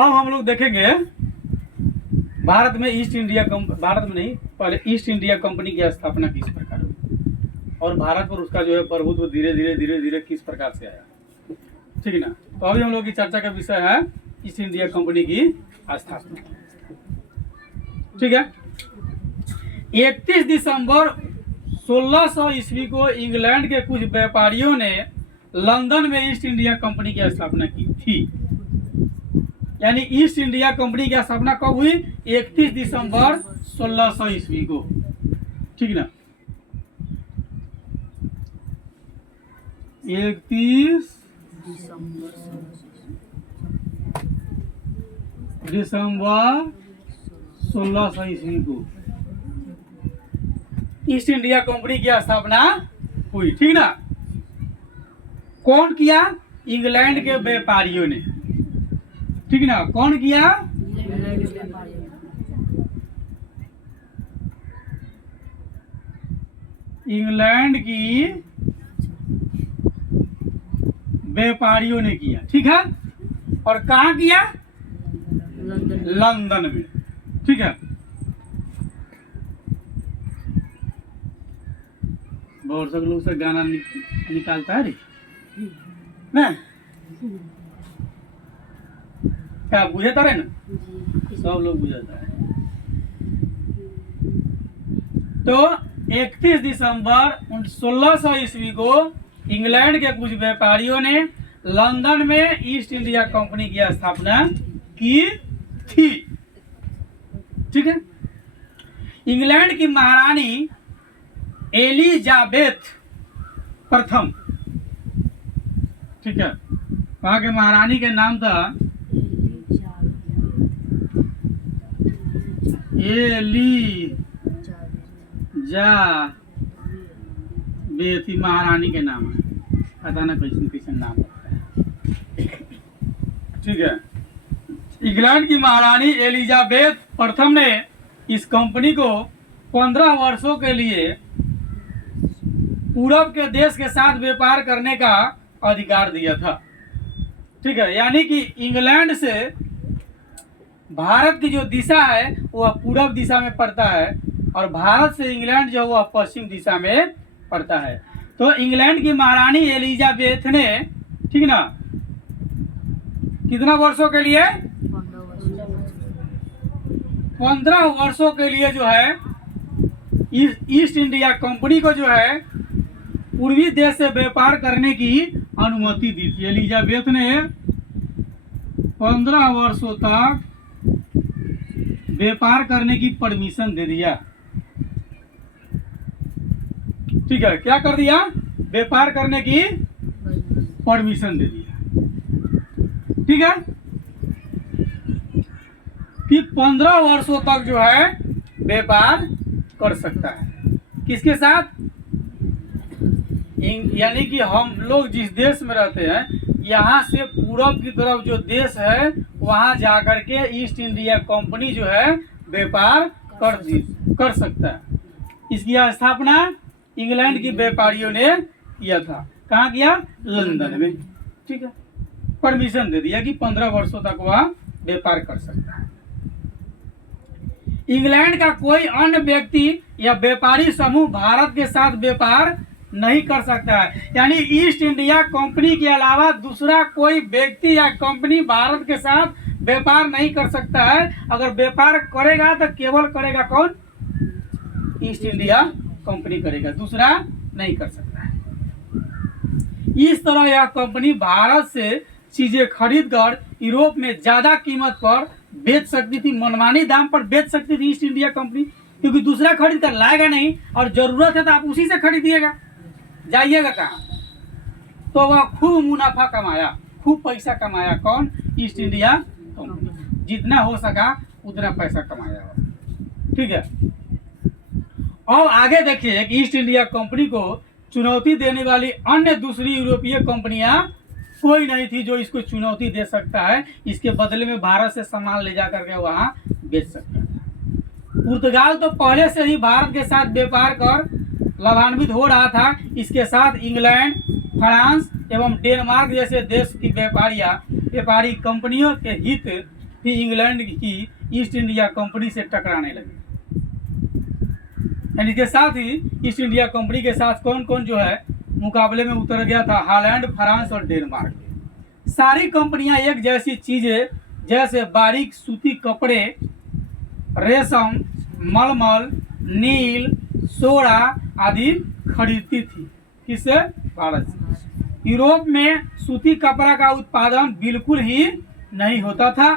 अब हम लोग देखेंगे भारत में ईस्ट इंडिया भारत में नहीं, पहले ईस्ट इंडिया कंपनी की स्थापना किस प्रकार हुई और भारत पर उसका जो है प्रभुत्व धीरे धीरे किस प्रकार से आया, ठीक है ना। तो अभी हम लोग की चर्चा का विषय है ईस्ट इंडिया कंपनी की स्थापना, ठीक है। 31 दिसंबर 1600 ईस्वी को इंग्लैंड के कुछ व्यापारियों ने लंदन में ईस्ट इंडिया कंपनी की स्थापना की थी। यानी ईस्ट इंडिया कंपनी की स्थापना कब हुई? 31 दिसंबर 1600 ईस्वी को, ठीक ना। 31 दिसंबर 1600 ईस्वी को ईस्ट इंडिया कंपनी की स्थापना हुई, ठीक ना। कौन किया? इंग्लैंड के व्यापारियों ने, ठीक ना। कौन किया? इंग्लैंड की व्यापारियों ने किया, ठीक है। और कहाँ किया? लंदन में, ठीक है। बहुत सब लोग से गाना निकालता है ना, क्या बुझाता रहे ना, सब लोग बुझाता है। तो 31 दिसंबर 1600 ईस्वी को इंग्लैंड के कुछ व्यापारियों ने लंदन में ईस्ट इंडिया कंपनी की स्थापना की थी, ठीक है। इंग्लैंड की महारानी एलिजाबेथ प्रथम, ठीक है। वहां के महारानी के नाम था एलिजाबेथ, महारानी के नाम है, पता ना कैसे कैसे नाम होता है, ठीक है। इंग्लैंड की महारानी एलिजाबेथ प्रथम ने इस कंपनी को 15 वर्षों के लिए पूरब के देश के साथ व्यापार करने का अधिकार दिया था, ठीक है। यानी कि इंग्लैंड से भारत की जो दिशा है वह पूरब दिशा में पड़ता है और भारत से इंग्लैंड जो वह पश्चिम दिशा में पड़ता है। तो इंग्लैंड की महारानी एलिजाबेथ ने, ठीक ना, कितना वर्षों के लिए? 15 वर्षों के लिए जो है ईस्ट इंडिया कंपनी को जो है पूर्वी देश से व्यापार करने की अनुमति दी थी। एलिजाबेथ ने 15 वर्षों तक व्यापार करने की परमिशन दे दिया, ठीक है। क्या कर दिया? व्यापार करने की परमिशन दे दिया, ठीक है। कि 15 वर्षों तक जो है व्यापार कर सकता है, किसके साथ? यानी कि हम लोग जिस देश में रहते हैं यहाँ से पूरब की तरफ जो देश है वहां जाकर के ईस्ट इंडिया कंपनी जो है व्यापार कर सकता है। इसकी स्थापना इंग्लैंड के व्यापारियों ने किया था। कहाँ किया? लंदन में, ठीक है। परमिशन दे दिया कि 15 वर्षों तक वह व्यापार कर सकता है। इंग्लैंड का कोई अन्य व्यक्ति या व्यापारी समूह भारत के साथ व्यापार नहीं कर सकता है। यानी ईस्ट इंडिया कंपनी के अलावा दूसरा कोई व्यक्ति या कंपनी भारत के साथ व्यापार नहीं कर सकता है। अगर व्यापार करेगा तो केवल करेगा कौन? ईस्ट इंडिया कंपनी करेगा, दूसरा नहीं कर सकता है। इस तरह यह कंपनी भारत से चीजें खरीद कर यूरोप में ज्यादा कीमत पर बेच सकती थी, मनमानी दाम पर बेच सकती थी ईस्ट इंडिया कंपनी, क्योंकि दूसरा खरीद कर लाएगा नहीं और जरूरत है तो आप उसी से खरीदिएगा, जाइएगा कहाँ। तो वह खूब मुनाफा कमाया, खूब पैसा कमाया। कौन? East India company. जितना हो सका उतना पैसा कमाया, ठीक है। और आगे देखिए कि ईस्ट इंडिया कंपनी को चुनौती देने वाली अन्य दूसरी यूरोपीय कंपनियां कोई नहीं थी जो इसको चुनौती दे सकता है। इसके बदले में भारत से सामान ले जा करके वहां बेच सकता है। पुर्तगाल तो पहले से ही भारत के साथ व्यापार कर लाभान्वित हो रहा था। इसके साथ इंग्लैंड, फ्रांस एवं डेनमार्क जैसे देश की व्यापारी कंपनियों के हित भी इंग्लैंड की ईस्ट इंडिया कंपनी से टकराने लगे। यानी के साथ ही ईस्ट इंडिया कंपनी के साथ कौन कौन जो है मुकाबले में उतर गया था? हॉलैंड, फ्रांस और डेनमार्क। सारी कंपनियां एक जैसी चीजें जैसे बारीक सूती कपड़े, रेशम, मलमल, नील, सोडा आदि खरीदती थी। किससे? भारत से। यूरोप में सूती कपड़ा का उत्पादन बिल्कुल ही नहीं होता था।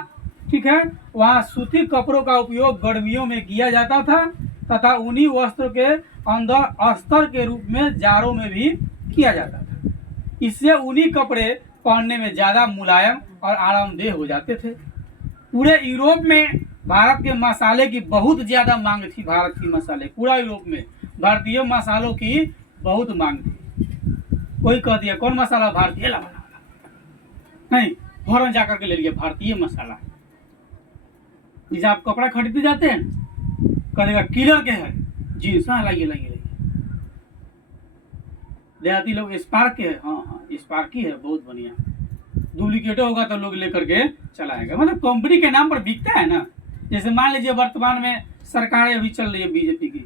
ठीक है, वहाँ सूती कपड़ों का उपयोग गर्मियों में किया जाता था तथा उन्हीं वस्त्र के अंदर अस्तर के रूप में जाड़ों में भी किया जाता था। इससे उन्हीं कपड़े पहनने में ज़्यादा मुलायम और आरामदेह हो जाते थे। पूरे यूरोप में भारत के मसाले की बहुत ज़्यादा मांग थी। भारत की मसाले, पूरा यूरोप में भारतीय मसालों की बहुत मांग थी। कोई कह दिया कौन मसाला? भारतीय ला बना, नहीं, फौरन जाकर के ले लिए भारतीय मसाला। जैसे आप कपड़ा खरीदते जाते हैं, कहेगा किलर के है जींस, हाँ लाइए लाइए लाइए। देहाती लोग स्पार्क के है, हाँ हाँ स्पार्क की है, बहुत बढ़िया। डुप्लीकेट होगा तो लोग लेकर के चलाएगा। मतलब कंपनी के नाम पर बिकता है ना। जैसे मान लीजिए वर्तमान में सरकारें अभी चल रही है बीजेपी की,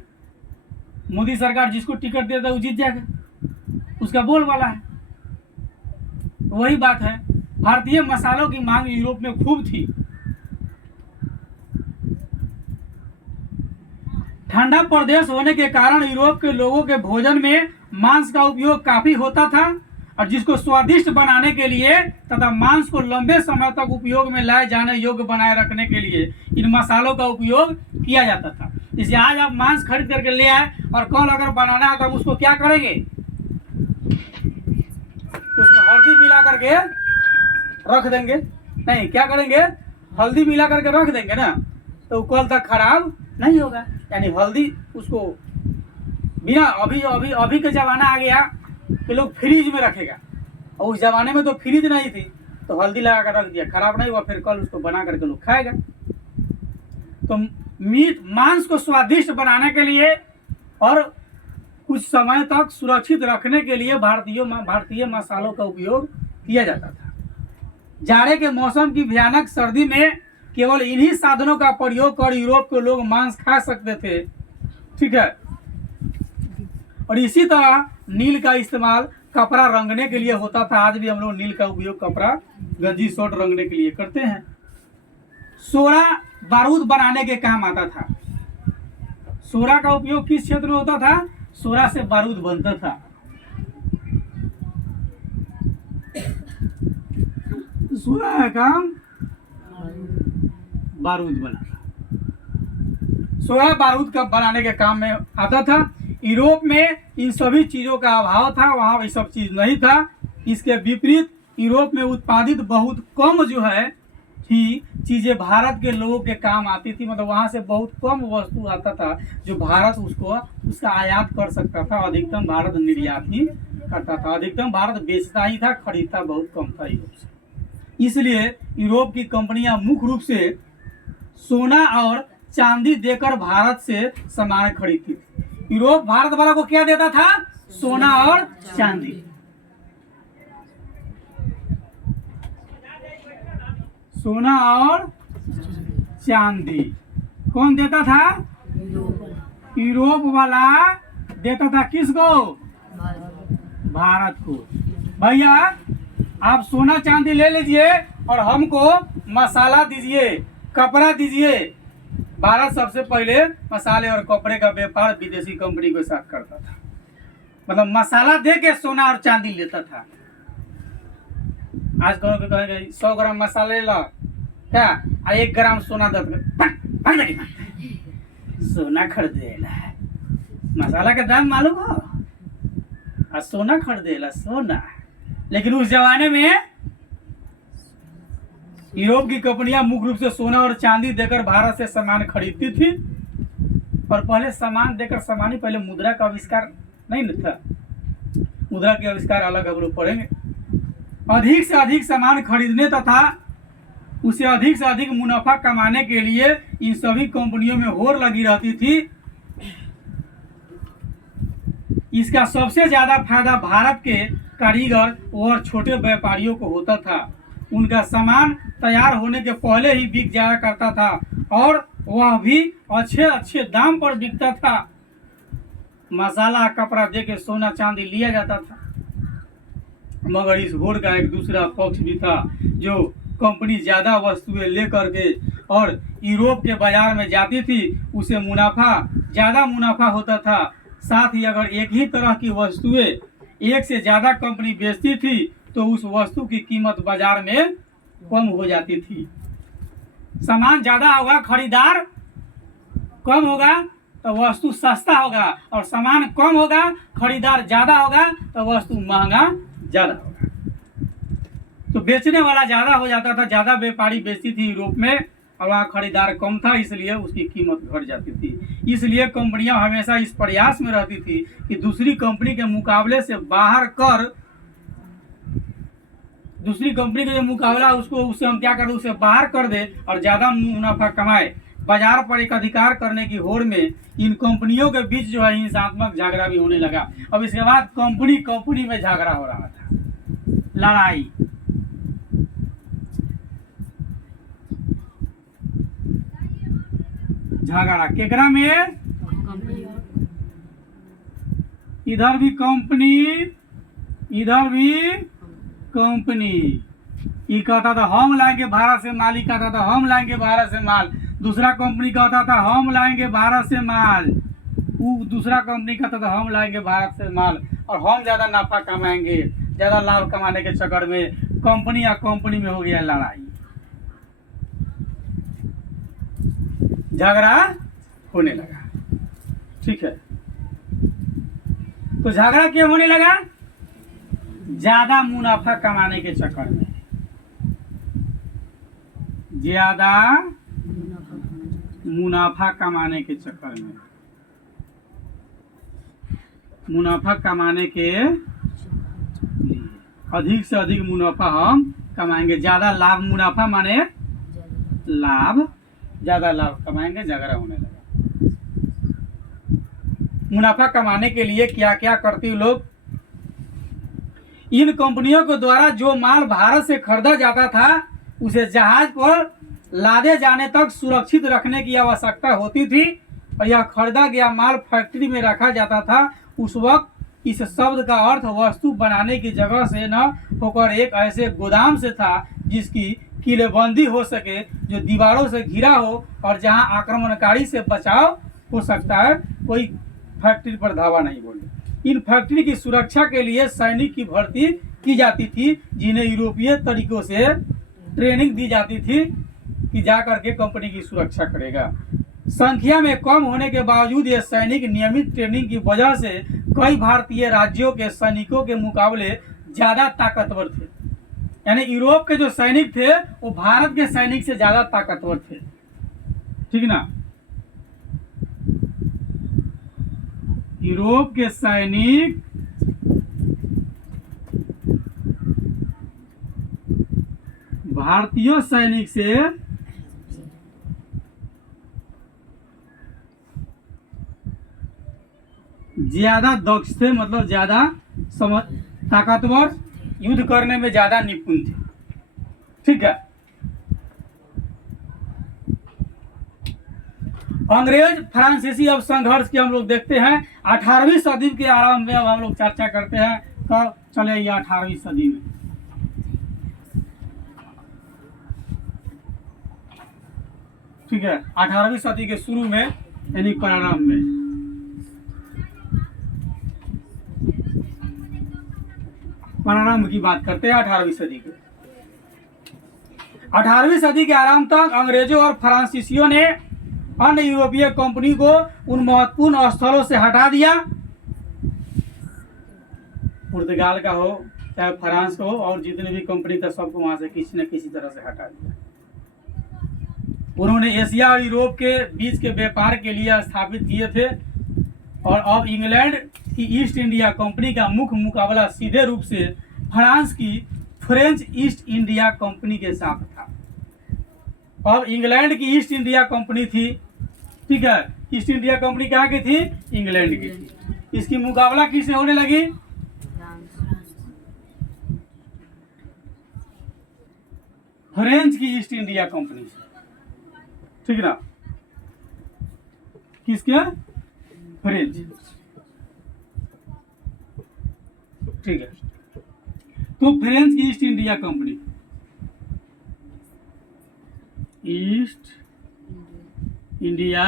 मोदी सरकार जिसको टिकट देता है वो जीत जाएगा, उसका बोल वाला है। वही बात है, भारतीय मसालों की मांग यूरोप में खूब थी। ठंडा प्रदेश होने के कारण यूरोप के लोगों के भोजन में मांस का उपयोग काफी होता था और जिसको स्वादिष्ट बनाने के लिए तथा मांस को लंबे समय तक उपयोग में लाए जाने योग्य बनाए रखने के लिए इन मसालों का उपयोग किया जाता था। जैसे आज आप मांस खरीद करके ले आए और कल अगर बनाना है तो उसको क्या करेंगे? उसमें हल्दी मिला करके रख देंगे। नहीं, क्या करेंगे? हल्दी मिला करके रख देंगे ना, तो कल तक खराब नहीं होगा। यानी हल्दी उसको बिना अभी अभी अभी का जमाना आ गया कि लोग फ्रिज में रखेगा, और उस जमाने में तो फ्रिज नहीं थी, तो हल्दी लगा कर रख दिया, खराब नहीं हुआ, फिर कल उसको बना करके लोग खाएगा। तो मीट मांस को स्वादिष्ट बनाने के लिए और कुछ समय तक सुरक्षित रखने के लिए भारतीय मसालों का उपयोग किया जाता था। जाड़े के मौसम की भयानक सर्दी में केवल इन्हीं साधनों का प्रयोग कर यूरोप के लोग मांस खा सकते थे। ठीक है, और इसी तरह नील का इस्तेमाल कपड़ा रंगने के लिए होता था। आज भी हम लोग नील का उपयोग कपड़ा, गंजी, शर्ट रंगने के लिए करते हैं। सोडा बारूद बनाने के काम आता था। सोडा का उपयोग किस क्षेत्र में होता था? सोडा से बारूद बनता था। सोडा का काम बारूद बनाना, सोडा बारूद का बनाने के काम में आता था। यूरोप में इन सभी चीज़ों का अभाव था, वहाँ ये सब चीज़ नहीं था। इसके विपरीत यूरोप में उत्पादित बहुत कम जो है थी चीज़ें भारत के लोगों के काम आती थी। मतलब वहाँ से बहुत कम वस्तु आता था जो भारत उसका आयात कर सकता था। अधिकतम भारत निर्यात ही करता था, अधिकतम भारत बेचता ही था, खरीदता बहुत कम था यूरोप से। इसलिए यूरोप की कंपनियां मुख्य रूप से सोना और चांदी देकर भारत से सामान खरीदती थी। यूरोप भारत वालों को क्या देता था? सोना और चांदी। सोना और चांदी कौन देता था? यूरोप वाला देता था। किसको? भारत को। भैया आप सोना चांदी ले लीजिए और हमको मसाला दीजिए, कपड़ा दीजिए। भारत सबसे पहले मसाले और कपड़े का व्यापार विदेशी कंपनी के साथ करता था। मतलब मसाला दे के सोना और चांदी लेता था। आज कहेंगे 100 ग्राम मसाला ले लो क्या, 1 ग्राम सोना दे सोना खरीदेला। मसाला का दाम मालूम हो, और सोना खरीदेला सोना। लेकिन उस जमाने में यूरोप की कंपनियां मुख्य रूप से सोना और चांदी देकर भारत से सामान खरीदती थी। और पहले सामान देकर सामान ही, पहले मुद्रा का आविष्कार नहीं न था। मुद्रा के आविष्कार अलग हम लोग पढ़ेंगे। अधिक से अधिक सामान खरीदने तथा उसे अधिक से अधिक मुनाफा कमाने के लिए इन सभी कंपनियों में होड़ लगी रहती थी। इसका सबसे ज्यादा फायदा भारत के कारीगर और छोटे व्यापारियों को होता था। उनका सामान तैयार होने के पहले ही बिक जाया करता था और वह भी अच्छे अच्छे दाम पर बिकता था। मसाला कपड़ा दे के सोना चांदी लिया जाता था। मगर इस होड़ का एक दूसरा पक्ष भी था, जो कंपनी ज़्यादा वस्तुएं लेकर के और यूरोप के बाजार में जाती थी, उसे ज़्यादा मुनाफा होता था। साथ ही अगर एक ही तरह की वस्तुएं एक से ज़्यादा कंपनी बेचती थी तो उस वस्तु की कीमत बाजार में कम हो जाती थी। सामान ज़्यादा होगा, खरीदार कम होगा तो वस्तु सस्ता होगा, और सामान कम होगा, खरीदार ज़्यादा होगा तो वस्तु महंगा ज़्यादा होगा। तो बेचने वाला ज़्यादा हो जाता था, ज़्यादा व्यापारी बेचती थी यूरोप में, और वहाँ खरीदार कम था, इसलिए उसकी कीमत घट जाती थी। इसलिए कंपनियां हमेशा इस प्रयास में रहती थी कि दूसरी कंपनी के मुकाबले से बाहर कर, दूसरी कंपनी का जो मुकाबला उससे हम क्या करें, उसे बाहर कर दे और ज़्यादा मुनाफा कमाए। बाजार पर एक अधिकार करने की होड़ में इन कंपनियों के बीच जो है हिंसात्मक झगड़ा भी होने लगा। अब इसके बाद कंपनी में झगड़ा हो रहा था, लड़ाई। झगड़ा केकरा में, इधर भी कंपनी, इधर भी कंपनी। ये कहता था हम लाएंगे भारत से माल, ये कहता था हम लाएंगे भारत से माल। दूसरा कंपनी कहता था हम लाएंगे भारत से माल, वो दूसरा कंपनी कहता था हम लाएंगे भारत से माल, और हम ज़्यादा नफा कमाएंगे। ज़्यादा लाभ कमाने के चक्कर में कंपनी में हो गया लड़ाई, झगड़ा होने लगा। ठीक है, तो झगड़ा क्यों होने लगा? ज्यादा मुनाफा कमाने के चक्कर में, ज्यादा मुनाफा कमाने के चक्कर में, मुनाफा कमाने के लिए अधिक से अधिक मुनाफा हम कमाएंगे। ज्यादा लाभ, मुनाफा माने लाभ, ज्यादा लाभ कमाएंगे, झगड़ा होने लगा। मुनाफा कमाने के लिए क्या क्या करती लोग, इन कंपनियों के द्वारा जो माल भारत से खरीदा जाता था उसे जहाज पर लादे जाने तक सुरक्षित रखने की आवश्यकता होती थी, और यह खरीदा गया माल फैक्ट्री में रखा जाता था। उस वक्त इस शब्द का अर्थ वस्तु बनाने की जगह से न होकर एक ऐसे गोदाम से था जिसकी किलेबंदी हो सके, जो दीवारों से घिरा हो और जहां आक्रमणकारी से बचाव हो सकता है, कोई फैक्ट्री पर धावा नहीं बोले। इन फैक्ट्री की सुरक्षा के लिए सैनिक की भर्ती की जाती थी, जिन्हें यूरोपीय तरीकों से ट्रेनिंग दी जाती थी कि जा करके कंपनी की सुरक्षा करेगा। संख्या में कम होने के बावजूद ये सैनिक नियमित ट्रेनिंग की वजह से कई भारतीय राज्यों के सैनिकों के मुकाबले ज्यादा ताकतवर थे। यानी यूरोप के जो सैनिक थे वो भारत के सैनिक से ज्यादा ताकतवर थे। ठीक ना, यूरोप के सैनिक भारतीय सैनिक से ज्यादा दक्ष थे, मतलब ज्यादा ताकतवर, युद्ध करने में ज्यादा निपुण थे। ठीक है, अंग्रेज फ्रांसीसी अब संघर्ष की हम लोग देखते हैं 18वीं सदी के आरंभ में। अब हम लोग चर्चा करते हैं, कब चले ये 18वीं सदी में। ठीक है, 18वीं सदी के शुरू में यानी प्रारंभ में। प्रारंभ की बात करते हैं 18वीं सदी के। 18वीं सदी के आरंभ तक अंग्रेजों और फ्रांसीसियों ने अन्य यूरोपीय कंपनी को उन महत्वपूर्ण स्थलों से हटा दिया, पुर्तगाल का हो चाहे फ्रांस का हो, और जितने भी कंपनी था सबको वहां से किसी न किसी तरह से हटा दिया। उन्होंने एशिया और यूरोप के बीच के व्यापार के लिए स्थापित किए थे, और अब इंग्लैंड की ईस्ट इंडिया कंपनी का मुख्य मुकाबला सीधे रूप से फ्रांस की फ्रेंच ईस्ट इंडिया कंपनी के साथ था। अब इंग्लैंड की ईस्ट इंडिया कंपनी थी, ठीक है, ईस्ट इंडिया कंपनी कहाँ की थी? इंग्लैंड की थी। इसकी मुकाबला किससे होने लगी? फ्रेंच की ईस्ट इंडिया कंपनी से, ठीक ना, किसके, फ्रेंच, ठीक है। तो फ्रेंच की east India company, east India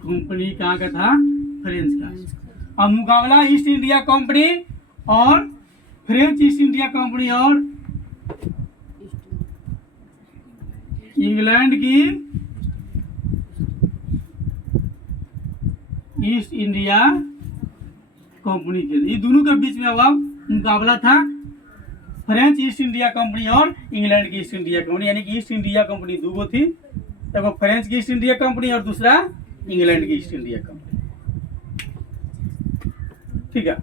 company कहाँ का था, फ्रेंच का। अब मुकाबला ईस्ट इंडिया कंपनी और फ्रेंच ईस्ट इंडिया कंपनी और इंग्लैंड की ईस्ट इंडिया कंपनी के, ये दोनों के बीच में अब मुकाबला था फ्रेंच ईस्ट इंडिया कंपनी और इंग्लैंड की ईस्ट इंडिया कंपनी, यानी कि ईस्ट इंडिया कंपनी दो थी, एक फ्रेंच की ईस्ट इंडिया कंपनी और दूसरा इंग्लैंड की ईस्ट इंडिया कंपनी, ठीक है।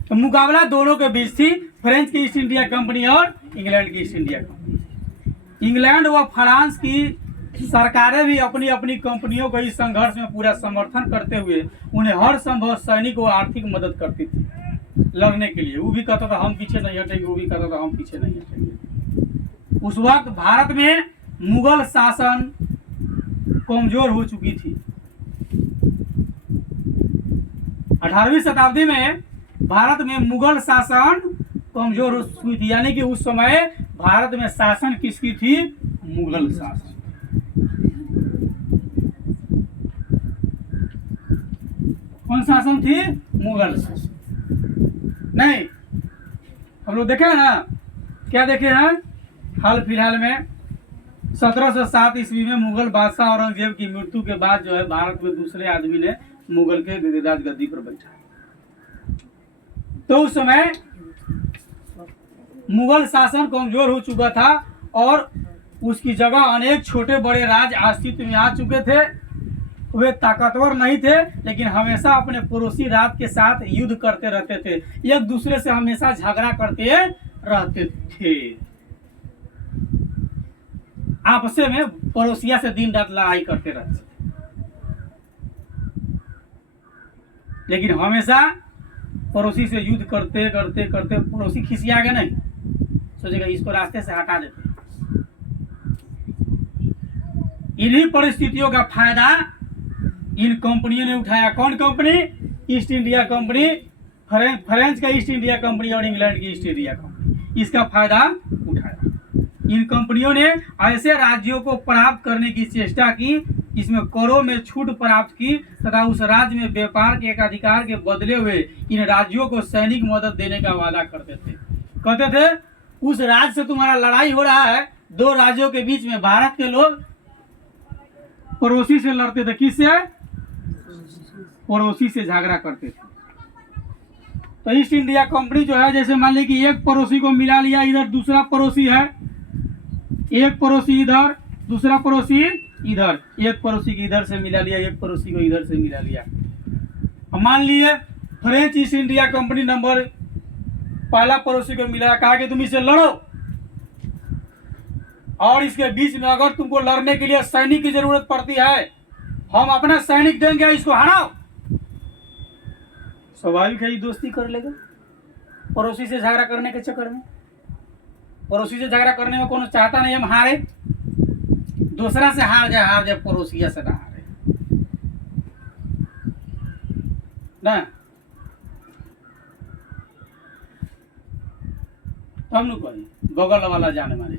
तो मुकाबला दोनों के बीच थी, फ्रेंच की ईस्ट इंडिया कंपनी और इंग्लैंड की ईस्ट इंडिया कंपनी। इंग्लैंड व फ्रांस की सरकारें भी अपनी अपनी कंपनियों को इस संघर्ष में पूरा समर्थन करते हुए उन्हें हर संभव सैनिक व आर्थिक मदद करती थी लड़ने के लिए। वो भी कहता था हम पीछे नहीं हटेंगे, वो भी कहता था हम पीछे नहीं हटेंगे। उस वक्त भारत में मुगल शासन कमजोर हो चुकी थी। 18वीं शताब्दी में भारत में मुगल शासन कमजोर हो चुकी थी, यानी कि उस समय भारत में शासन किसकी थी, मुगल शासन। कौन शासन थी, मुगल शासन। नहीं, हम लोग देखे ना, क्या देखे हैं, हाल फिलहाल में 1707 ईस्वी में मुगल बादशाह औरंगजेब की मृत्यु के बाद जो है भारत में दूसरे आदमी ने मुगल के राजगद्दी पर बैठा। तो उस समय मुगल शासन कमजोर हो चुका था और उसकी जगह अनेक छोटे बड़े राज्य अस्तित्व में आ चुके थे। वे ताकतवर नहीं थे, लेकिन हमेशा अपने पड़ोसी राज्य के साथ युद्ध करते रहते थे, एक दूसरे से हमेशा झगड़ा करते रहते थे, आपस में पड़ोसिया से दिन रात लड़ाई करते रहते थे। लेकिन हमेशा पड़ोसी से युद्ध करते करते करते पड़ोसी खिसिया गया, नहीं सोचेगा इसको रास्ते से हटा देते। इन्हीं परिस्थितियों का फायदा इन कंपनियों ने उठाया। कौन company, east India company, French का ईस्ट इंडिया कंपनी और इंग्लैंड की ईस्ट इंडिया कंपनी, इसका फायदा उठाया। इन कंपनियों ने ऐसे राज्यों को प्राप्त करने की चेष्टा की जिसमें करों में छूट प्राप्त की तथा उस राज्य में व्यापार के एक अधिकार के बदले हुए इन राज्यों को सैनिक मदद देने का वादा करते थे। कहते थे उस राज्य से तुम्हारा लड़ाई हो रहा है, दो राज्यों के बीच में, भारत के लोग पड़ोसी से लड़ते थे, किससे, पड़ोसी से झगड़ा करते थे। तो ईस्ट इंडिया कंपनी जो है, जैसे मान ली कि एक पड़ोसी को मिला लिया, इधर दूसरा पड़ोसी है, एक पड़ोसी इधर, दूसरा पड़ोसी इधर, एक पड़ोसी को इधर से मिला लिया, एक पड़ोसी को इधर से मिला लिया। अब मान लिए French east India company number पहला पड़ोसी को मिला, कहा कि तुम इसे लड़ो और इसके बीच में अगर तुमको लड़ने के लिए सैनिक की जरूरत पड़ती है, हम अपना सैनिक देंगे, इसको हराओ। स्वाभाविक है दोस्ती कर लेगा पड़ोसी से झगड़ा करने के चक्कर में। पड़ोसी से झगड़ा करने में कौन चाहता नहीं हम हारे, दूसरा से हार जाए पड़ोसिया से ना हारे ना। हम लोग कहीं बगल वाला जाने माने।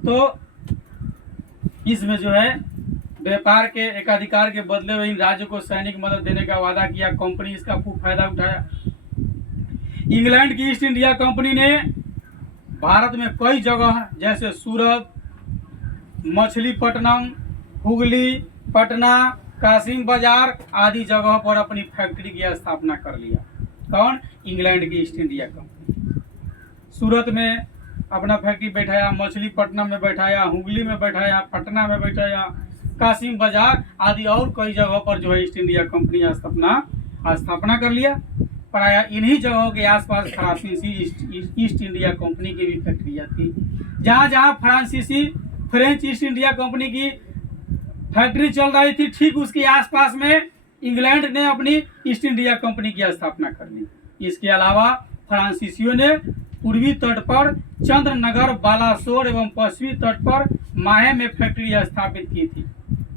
तो इसमें जो है व्यापार के एकाधिकार के बदले हुए इन राज्यों को सैनिक मदद देने का वादा किया। कंपनी इसका खूब फायदा उठाया। इंग्लैंड की ईस्ट इंडिया कंपनी ने भारत में कई जगह जैसे सूरत, मछलीपट्टनम, हुगली, पटना, कासिम बाजार आदि जगहों पर अपनी फैक्ट्री की स्थापना कर लिया। कौन, इंग्लैंड की ईस्ट इंडिया कंपनी। सूरत में अपना फैक्ट्री बैठाया, मछलीपट्टनम में बैठाया, हुगली में बैठाया, पटना में बैठाया, कासिम बाजार आदि और कई जगहों पर जो है ईस्ट इंडिया कंपनी स्थापना कर लिया। प्राय इन्हीं जगहों के आसपास फ्रांसीसी ईस्ट इंडिया कंपनी की भी फैक्ट्रियाँ थी। जहाँ जहाँ फ्रांसीसी फ्रेंच ईस्ट इंडिया कंपनी की फैक्ट्री चल रही थी, ठीक उसके आसपास में इंग्लैंड ने अपनी ईस्ट इंडिया कंपनी की स्थापना कर ली। इसके अलावा फ्रांसीसियों ने पूर्वी तट पर चंद्रनगर, बालासोर एवं पश्चिमी तट पर माहे में फैक्ट्री स्थापित की थी।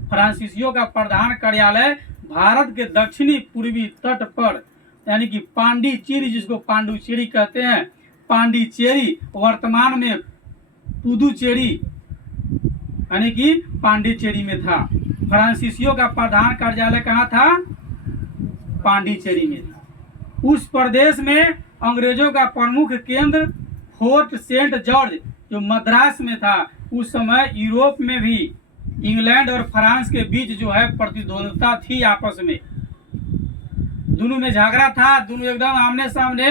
फ्रांसीसियों का प्रधान कार्यालय भारत के दक्षिणी पूर्वी तट पर यानी कि पांडिचेरी, जिसको पांडुचेरी कहते हैं, पांडिचेरी वर्तमान में पुदुचेरी यानी कि पांडिचेरी में था। फ्रांसीसियों का प्रधान कार्यालय कहाँ था? पांडिचेरी में था। उस प्रदेश में अंग्रेजों का प्रमुख केंद्र फोर्ट सेंट जॉर्ज जो मद्रास में था। उस समय यूरोप में भी इंग्लैंड और फ्रांस के बीच जो है प्रतिद्वंद्विता थी, आपस में दोनों में झगड़ा था, दोनों एकदम आमने सामने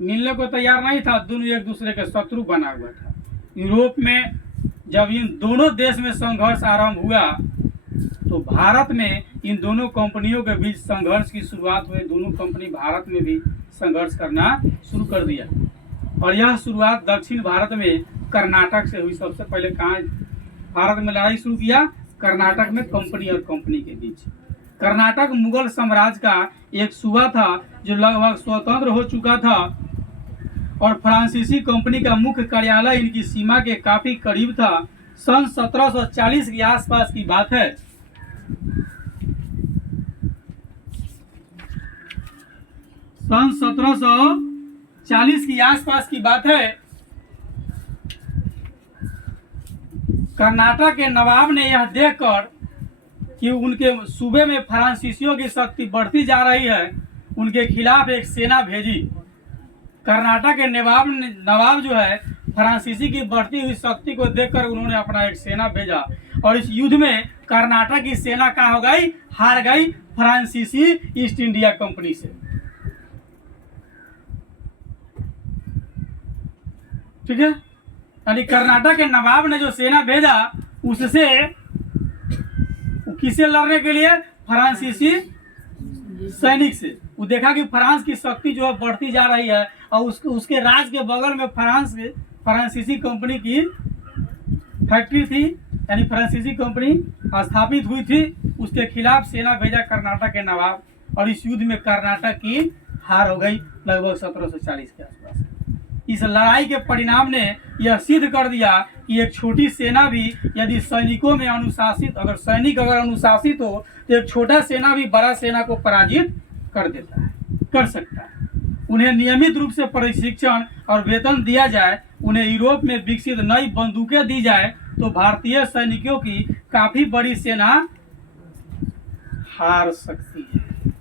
मिलने को तैयार नहीं था, दोनों एक दूसरे के शत्रु बना हुआ था। यूरोप में जब इन दोनों देश में संघर्ष आरंभ हुआ तो भारत में इन दोनों कंपनियों के बीच संघर्ष की शुरुआत हुई। दोनों कंपनी भारत में भी संघर्ष करना शुरू कर दिया और यह शुरुआत दक्षिण भारत में कर्नाटक से हुई। सबसे पहले कहाँ भारत में लड़ाई शुरू किया? कर्नाटक में कंपनी और कंपनी के बीच। कर्नाटक मुगल साम्राज्य का एक सूबा था जो लगभग स्वतंत्र हो चुका था और फ्रांसीसी कंपनी का मुख्य कार्यालय इनकी सीमा के काफी करीब था। सन 1740 के आसपास की बात है। सन 1740 के आसपास की बात है। कर्नाटक के नवाब ने यह देखकर कि उनके सूबे में फ्रांसीसियों की शक्ति बढ़ती जा रही है, उनके खिलाफ एक सेना भेजी। कर्नाटक के नवाब जो है फ्रांसीसी की बढ़ती हुई शक्ति को देखकर उन्होंने अपना एक सेना भेजा और इस युद्ध में कर्नाटक की सेना क्या हो गई? हार गई फ्रांसीसी ईस्ट इंडिया कंपनी से। ठीक है, यानी कर्नाटक के नवाब ने जो सेना भेजा उससे किसे लड़ने के लिए? फ्रांसीसी सैनिक से। वो देखा कि फ्रांस की शक्ति जो है बढ़ती जा रही है और उसके राज के बगल में फ्रांसीसी कंपनी की फैक्ट्री थी, यानी फ्रांसीसी कंपनी स्थापित हुई थी। उसके खिलाफ सेना भेजा कर्नाटक के नवाब और इस युद्ध में कर्नाटक की हार हो गई लगभग 1740 के आसपास। इस लड़ाई के परिणाम ने यह सिद्ध कर दिया कि एक छोटी सेना भी यदि सैनिकों में अनुशासित, अगर सैनिक अनुशासित हो तो एक छोटा सेना भी बड़ा सेना को पराजित कर देता है, कर सकता है। उन्हें नियमित रूप से प्रशिक्षण और वेतन दिया जाए, उन्हें यूरोप में विकसित नई बंदूकें दी जाए तो भारतीय सैनिकों की काफी बड़ी सेना हार सकती है।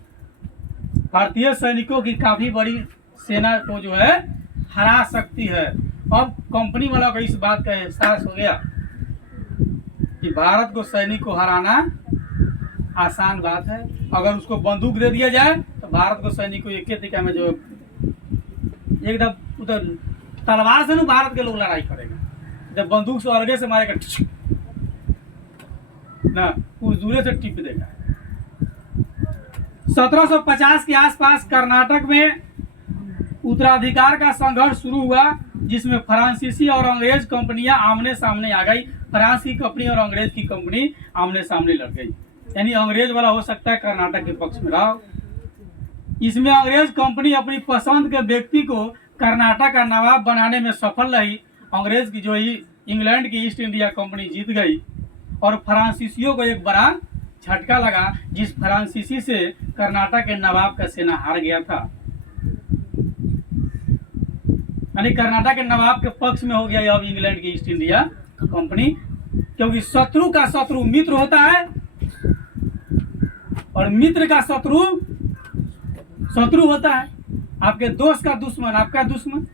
भारतीय सैनिकों की काफी बड़ी सेना को जो है हरा सकती है। अब कंपनी वालों को इस बात का एहसास हो गया कि भारत को सैनिक को हराना आसान बात है। अगर उसको बंदूक दे दिया जाए तो भारत को सैनिक को एक तरीका में जो एकदम उधर तलवार से भारत के लोग लड़ाई करेगा, जब बंदूक से अलगे से मारेगा ना, कुछ दूरे से टिप देगा। 1750 के आसपास कर्नाटक में उत्तराधिकार का संघर्ष शुरू हुआ जिसमें फ्रांसीसी और अंग्रेज कंपनियां आमने सामने आ गई। फ्रांस की कंपनी और अंग्रेज की कंपनी आमने सामने लड़ गई, यानी अंग्रेज वाला हो सकता है कर्नाटक के पक्ष में रहा। इसमें अंग्रेज कंपनी अपनी पसंद के व्यक्ति को कर्नाटक का नवाब बनाने में सफल रही। अंग्रेज की जो इंग्लैंड की ईस्ट इंडिया कंपनी जीत गई और फ्रांसीसियों को एक बड़ा झटका लगा, जिस फ्रांसीसी से कर्नाटक के नवाब का सेना हार गया था। यानी कर्नाटक के नवाब के पक्ष में हो गया अब इंग्लैंड की ईस्ट इंडिया कंपनी, क्योंकि शत्रु का शत्रु मित्र होता है और मित्र का शत्रु शत्रु होता है। आपके दोस्त का दुश्मन आपका दुश्मन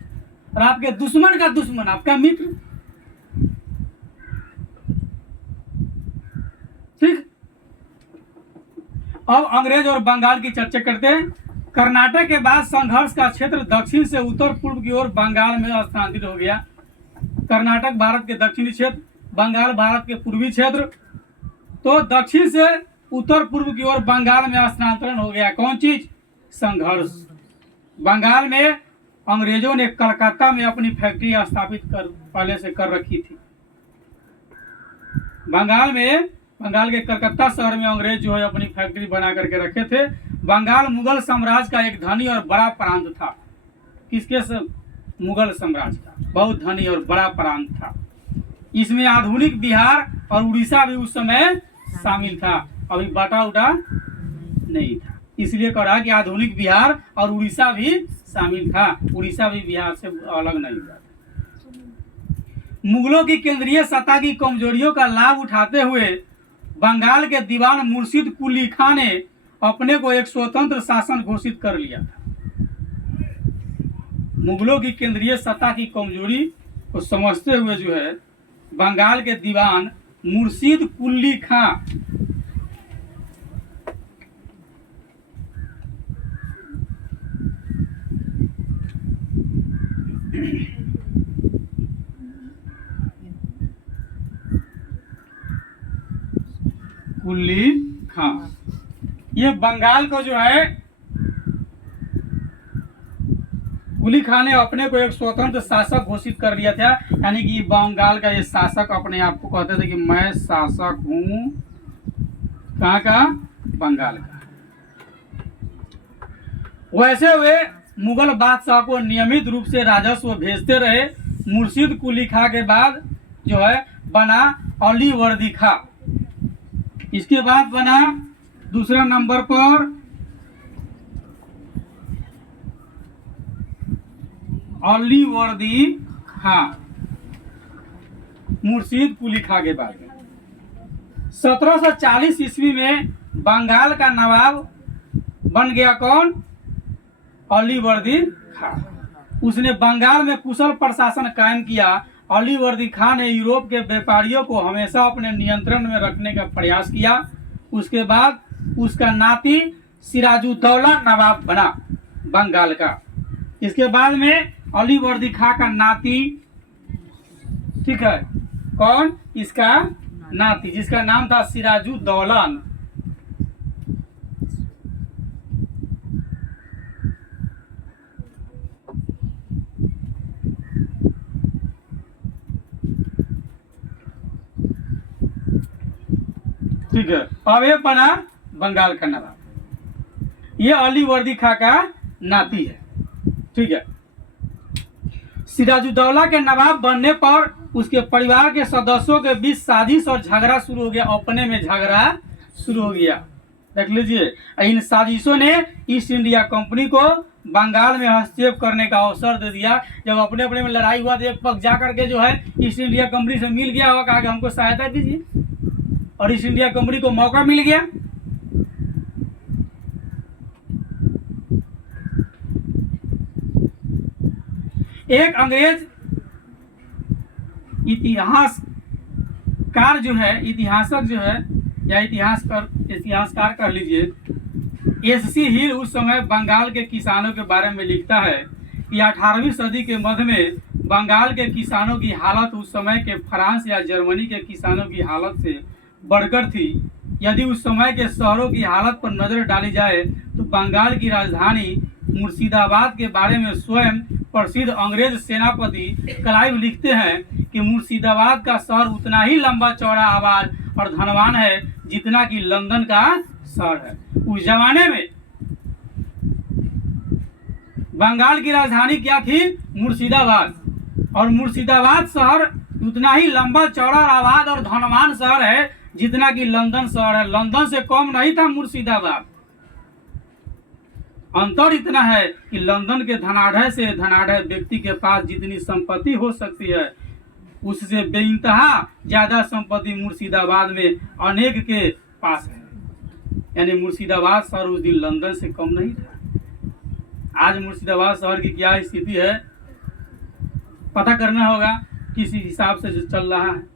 और आपके दुश्मन का दुश्मन आपका मित्र। ठीक, अब अंग्रेज और बंगाल की चर्चा करते हैं। कर्नाटक के बाद संघर्ष का क्षेत्र दक्षिण से उत्तर पूर्व की ओर बंगाल में स्थानांतरित हो गया। कर्नाटक भारत के दक्षिणी क्षेत्र, बंगाल भारत के पूर्वी क्षेत्र, तो दक्षिण से उत्तर पूर्व की ओर बंगाल में स्थानांतरण हो गया। कौन चीज? संघर्ष। बंगाल में अंग्रेजों ने कलकत्ता में अपनी फैक्ट्री स्थापित पहले से कर रखी थी। बंगाल के कलकत्ता शहर में अंग्रेज जो है अपनी फैक्ट्री बना करके रखे थे। बंगाल मुगल साम्राज्य का एक धनी और बड़ा प्रांत था। किसके मुगल साम्राज्य का बहुत धनी और बड़ा प्रांत था। इसमें आधुनिक बिहार और उड़ीसा भी उस समय शामिल था, अभी बाटा उटा नहीं था, इसलिए कह रहा कि आधुनिक बिहार और उड़ीसा भी शामिल था, उड़ीसा भी बिहार से अलग नहीं था। मुगलों की केंद्रीय सत्ता की कमजोरियों का लाभ उठाते हुए बंगाल के दीवान मुर्शिद कुली खान ने अपने को एक स्वतंत्र शासन घोषित कर लिया था। मुगलों की केंद्रीय सत्ता की कमजोरी को समझते हुए जो है बंगाल के दीवान मुर्शिद कुली खां कुली खां ये बंगाल को जो है कुली खां ने अपने को एक स्वतंत्र शासक घोषित कर लिया था। यानी कि बंगाल का ये शासक अपने आप को कहते थे कि मैं शासक हूं कहाँ का, बंगाल का। वैसे वे मुगल बादशाह को नियमित रूप से राजस्व भेजते रहे। मुर्शिद कुली खां के बाद जो है बना अली वर्दी खां, इसके बाद बना दूसरा नंबर पर अली वर्दी खां, मुर्शिद कुली खां के बाद 1740 ईस्वी में बंगाल का नवाब बन गया कौन, अली वर्दी खां। उसने बंगाल में कुशल प्रशासन कायम किया। अली वर्दी खां ने यूरोप के व्यापारियों को हमेशा अपने नियंत्रण में रखने का प्रयास किया। उसके बाद उसका नाती सिराजुद्दौला नवाब बना बंगाल का। इसके बाद में अली वर्दी खां का नाती, ठीक है, कौन, इसका नाती जिसका नाम था सिराजुद्दौला। ठीक है, अब ये बना बंगाल का नवाब। ये अली वर्दी खां का नाती है। ठीक है, सिराजुद्दौला के नवाब बनने पर उसके परिवार के सदस्यों के बीच साजिश और झगड़ा शुरू हो गया, अपने में झगड़ा शुरू हो गया। देख लीजिए, इन साजिशों ने ईस्ट इंडिया कंपनी को बंगाल में हस्तक्षेप करने का अवसर दे दिया। जब अपने अपने में लड़ाई हुआ तो एक पक्ष जाकर के जो है ईस्ट इंडिया कंपनी से मिल गया होगा, कहा कि हमको सहायता दीजिए, और ईस्ट इंडिया कंपनी को मौका मिल गया। एक अंग्रेज इतिहासकार जो है, इतिहासक जो है, या इतिहासकार कर लीजिए, एससी हिल उस समय बंगाल के किसानों के बारे में लिखता है कि 18वीं सदी के मध्य में बंगाल के किसानों की हालत उस समय के फ्रांस या जर्मनी के किसानों की हालत से बढ़कर थी। यदि उस समय के शहरों की हालत पर नजर डाली जाए तो बंगाल की राजधानी मुर्शिदाबाद के बारे में स्वयं प्रसिद्ध अंग्रेज सेनापति क्लाइव लिखते हैं कि मुर्शिदाबाद का शहर उतना ही लंबा चौड़ा, आबाद और धनवान है जितना कि लंदन का शहर है। उस जमाने में बंगाल की राजधानी क्या थी, मुर्शिदाबाद, और मुर्शिदाबाद शहर उतना ही लंबा चौड़ा, आबाद और धनवान शहर है जितना कि लंदन शहर है। लंदन से कम नहीं था मुर्शिदाबाद। अंतर इतना है कि लंदन के धनाढ़ से धनाढ़ व्यक्ति के पास जितनी संपत्ति हो सकती है उससे बेइंतहा ज्यादा संपत्ति मुर्शिदाबाद में अनेक के पास है। यानी मुर्शिदाबाद शहर उस दिन लंदन से कम नहीं था। आज मुर्शिदाबाद शहर की क्या स्थिति है पता करना होगा, किस हिसाब से जो चल रहा है।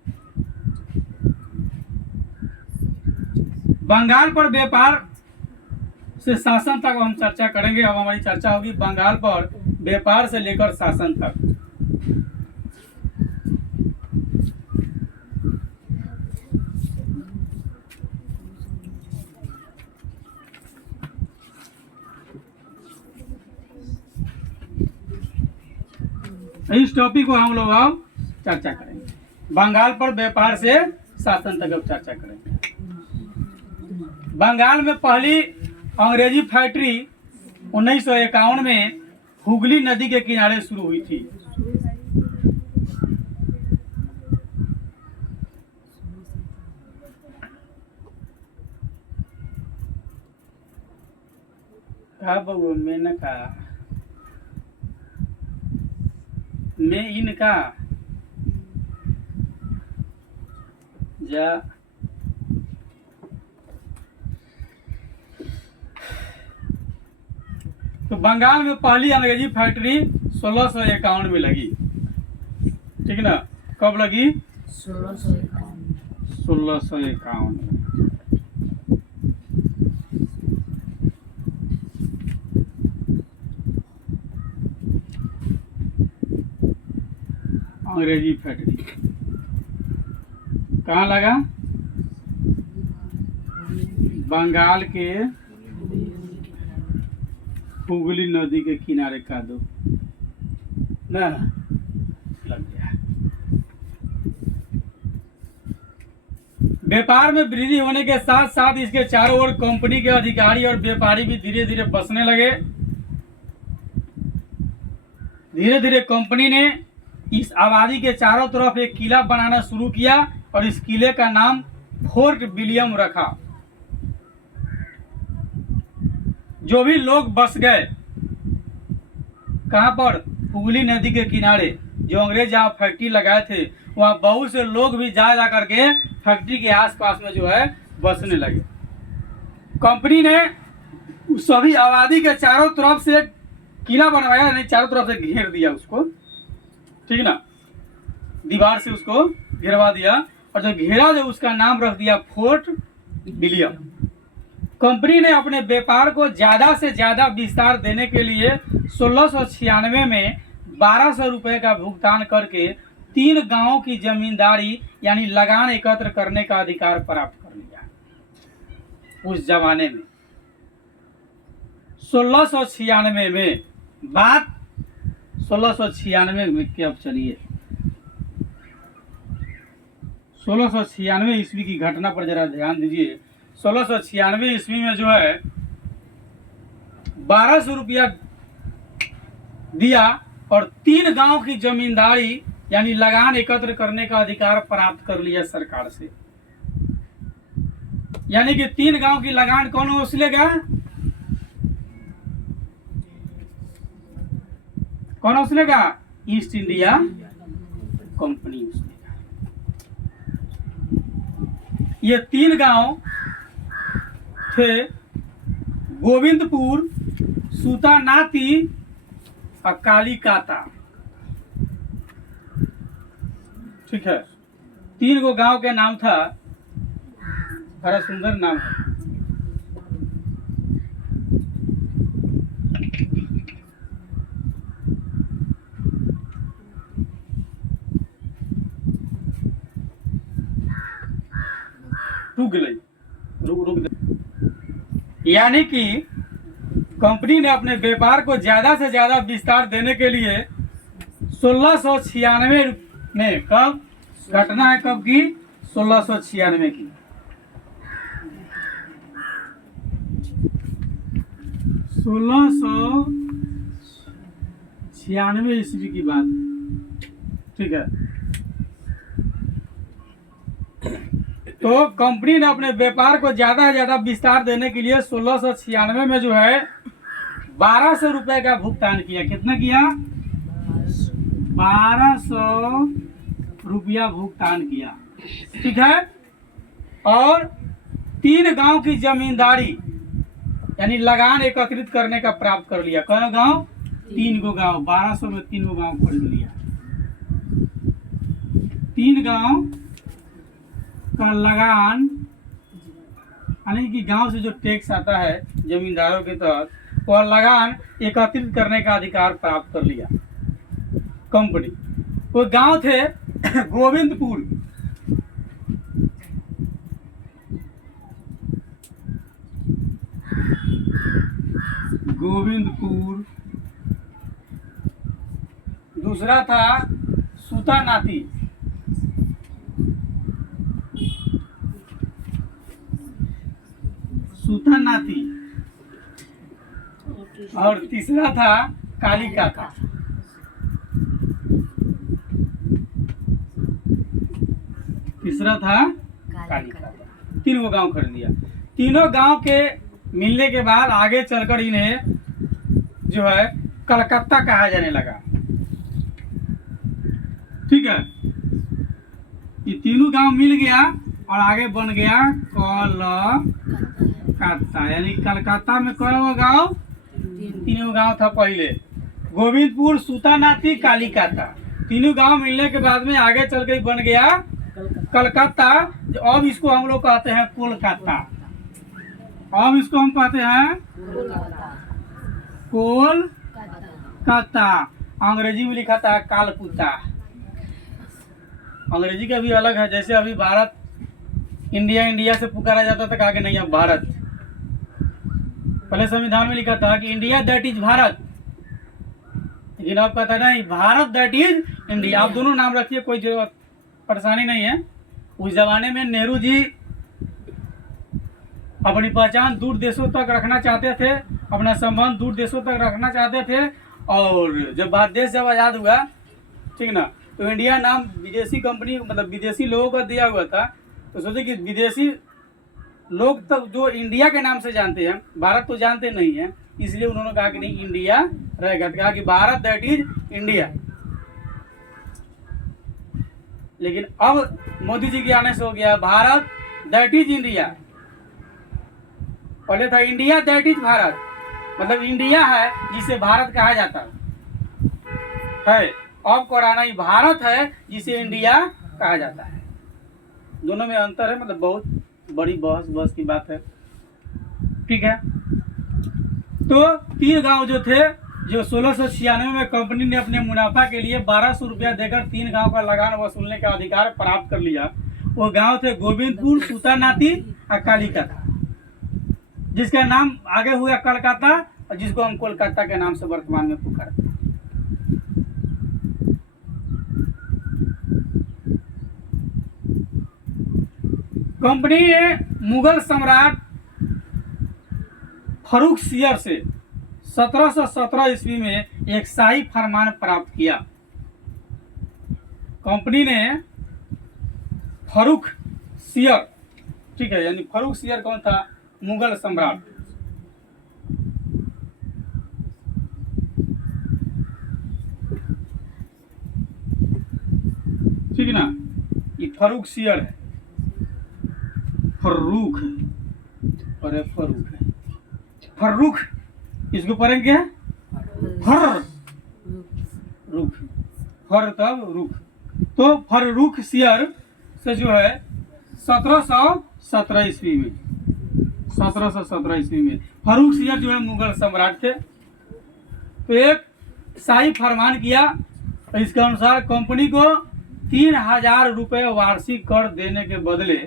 बंगाल पर व्यापार से शासन तक हम चर्चा करेंगे। अब हमारी चर्चा होगी बंगाल पर व्यापार से लेकर शासन तक। इस टॉपिक को हम लोग अब चर्चा करेंगे। बंगाल पर व्यापार से शासन तक अब चर्चा करेंगे। बंगाल में पहली अंग्रेजी फैक्ट्री 1951 में हुगली नदी के किनारे शुरू हुई थी। कहा बउआ मेनका में इनका जा तो बंगाल में पहली अंग्रेजी फैक्ट्री 1651 में लगी, ठीक ना। कब लगी? 1651 में। अंग्रेजी फैक्ट्री कहाँ लगा? बंगाल के हुगली नदी के किनारे का दो ना लग गया। व्यापार में वृद्धि होने के साथ साथ इसके चारों ओर कंपनी के अधिकारी और व्यापारी भी धीरे धीरे बसने लगे। धीरे धीरे कंपनी ने इस आबादी के चारों तरफ एक किला बनाना शुरू किया और इस किले का नाम फोर्ट विलियम रखा। जो भी लोग बस गए कहां पर? हुगली नदी के किनारे। जो अंग्रेज जहाँ फैक्ट्री लगाए थे वहां बहुत से लोग भी जा करके फैक्ट्री के आसपास में जो है बसने लगे। कंपनी ने सभी आबादी के चारों तरफ से एक किला बनवाया, नहीं चारों तरफ से घेर दिया उसको, ठीक ना, दीवार से उसको घेरवा दिया और जो घेरा जो उसका नाम रख दिया फोर्ट विलियम। कंपनी ने अपने व्यापार को ज्यादा से ज्यादा विस्तार देने के लिए 1696 में 1200 रुपए का भुगतान करके 3 गांवों की जमींदारी यानी लगान एकत्र करने का अधिकार प्राप्त कर लिया। उस जमाने में 1696 में, बात 1696 में के अब चलिए 1696 ईस्वी की घटना पर जरा ध्यान दीजिए। 1696 ईस्वी में जो है 1200 रुपया दिया और 3 गांव की जमींदारी यानी लगान एकत्र करने का अधिकार प्राप्त कर लिया सरकार से। यानी कि 3 गांव की लगान कौन वसूलेगा? कौन वसूलेगा? ईस्ट इंडिया कंपनी वसूलेगा। ये 3 गांव थे गोविंदपुर, सूतानाती और कालीकाता, ठीक है। 3 गो गांव के नाम था, बड़ा सुंदर नाम है। रुक यानी कि कंपनी ने अपने व्यापार को ज्यादा से ज्यादा विस्तार देने के लिए 1696 में, कब घटना है, कब की? 1696 की। 1696 ईस्वी की बात, ठीक है। तो कंपनी ने अपने व्यापार को ज्यादा से ज्यादा विस्तार देने के लिए 1696 में जो है 1200 रुपए का भुगतान किया। कितना किया? 1200 रुपया भुगतान किया, ठीक है। और 3 गांव की जमींदारी यानी लगान एकत्रित करने का प्राप्त कर लिया। कौन गांव? 3 गो गांव। 1200 में 3 गो गांव खरीद लिया। 3 गांव का लगान यानी कि गांव से जो टैक्स आता है जमींदारों के तहत, वह लगान एकत्रित करने का अधिकार प्राप्त कर लिया कंपनी। वो गांव थे गोविंदपुर, दूसरा था सूतानाती, और तीसरा था कालिका था। तीसरा था कालिका। 3 गो गांव खरीद लिया। तीनों गांव के मिलने के बाद आगे चलकर इन्हें जो है कलकत्ता कहा जाने लगा। ठीक है, ये तीनों गांव मिल गया और आगे बन गया कलकत्ता, यानी कलकत्ता में कौन गांव? 3 गांव था पहले, गोविंदपुर, सूतानाती, कालिकाता। 3 गांव मिलने के बाद में आगे चल के बन गया कलकत्ता। अब इसको हम लोग कहते हैं कोलकाता। अब इसको हम कहते हैं कोलकाता। अंग्रेजी में लिखा था कालकुत्ता। अंग्रेजी का भी अलग है, जैसे अभी भारत इंडिया से पुकारा जाता था, कहा कि नहीं अब भारत। पहले संविधान में लिखा था कि इंडिया दैट इज भारत, लेकिन अब कहता नहीं भारत दैट इज इंडिया। आप दोनों नाम रखिए, कोई जरूरत परेशानी नहीं है। उस जमाने में नेहरू जी अपनी पहचान दूर देशों तक रखना चाहते थे, अपना संबंध दूर देशों तक रखना चाहते थे। और जब भारत देश जब आज़ाद हुआ, ठीक ना, तो इंडिया नाम विदेशी कंपनी मतलब विदेशी लोगों का दिया हुआ था। तो सोचे कि विदेशी लोग तब जो इंडिया के नाम से जानते हैं, भारत तो जानते नहीं हैं, इसलिए उन्होंने कहा कि नहीं इंडिया रहेगा, कहा कि भारत दैट इज इंडिया। लेकिन अब मोदी जी के आने से हो गया भारत दैट इज इंडिया। पहले था इंडिया दैट इज भारत, मतलब इंडिया है जिसे भारत कहा जाता है। अब कराना ही भारत है जिसे इंडिया कहा जाता है। दोनों में अंतर है, मतलब बहुत बड़ी बहस की बात है। ठीक है, तो 3 गांव जो थे, जो 1696 में कंपनी ने अपने मुनाफा के लिए 1200 रुपया देकर 3 गांव का लगान वसूलने का अधिकार प्राप्त कर लिया। वो गांव थे गोविंदपुर, सूतानाती और कालिकाता, जिसका नाम आगे हुआ कलकत्ता और जिसको हम कोलकाता के नाम से वर्तमान में पुकारते हैं। कंपनी ने मुगल सम्राट फर्रुखसियर से 1717 ईस्वी में एक शाही फरमान प्राप्त किया। कंपनी ने फर्रुखसियर, ठीक है, यानी फर्रुखसियर कौन था? मुगल सम्राट। ठीक है ना, ये फर्रुखसियर है, फर्रुख और फर्रुख है। फर्रुख इसको पढ़ेंगे क्या? फर रुख, फर तब रुख। तो फर्रुखसियर से जो है 1717 ईस्वी में, 1717 ईस्वी में फर्रुखसियर जो है मुगल सम्राट थे। तो एक शाही फरमान किया, इसके अनुसार कंपनी को 3000 रुपये वार्षिक कर देने के बदले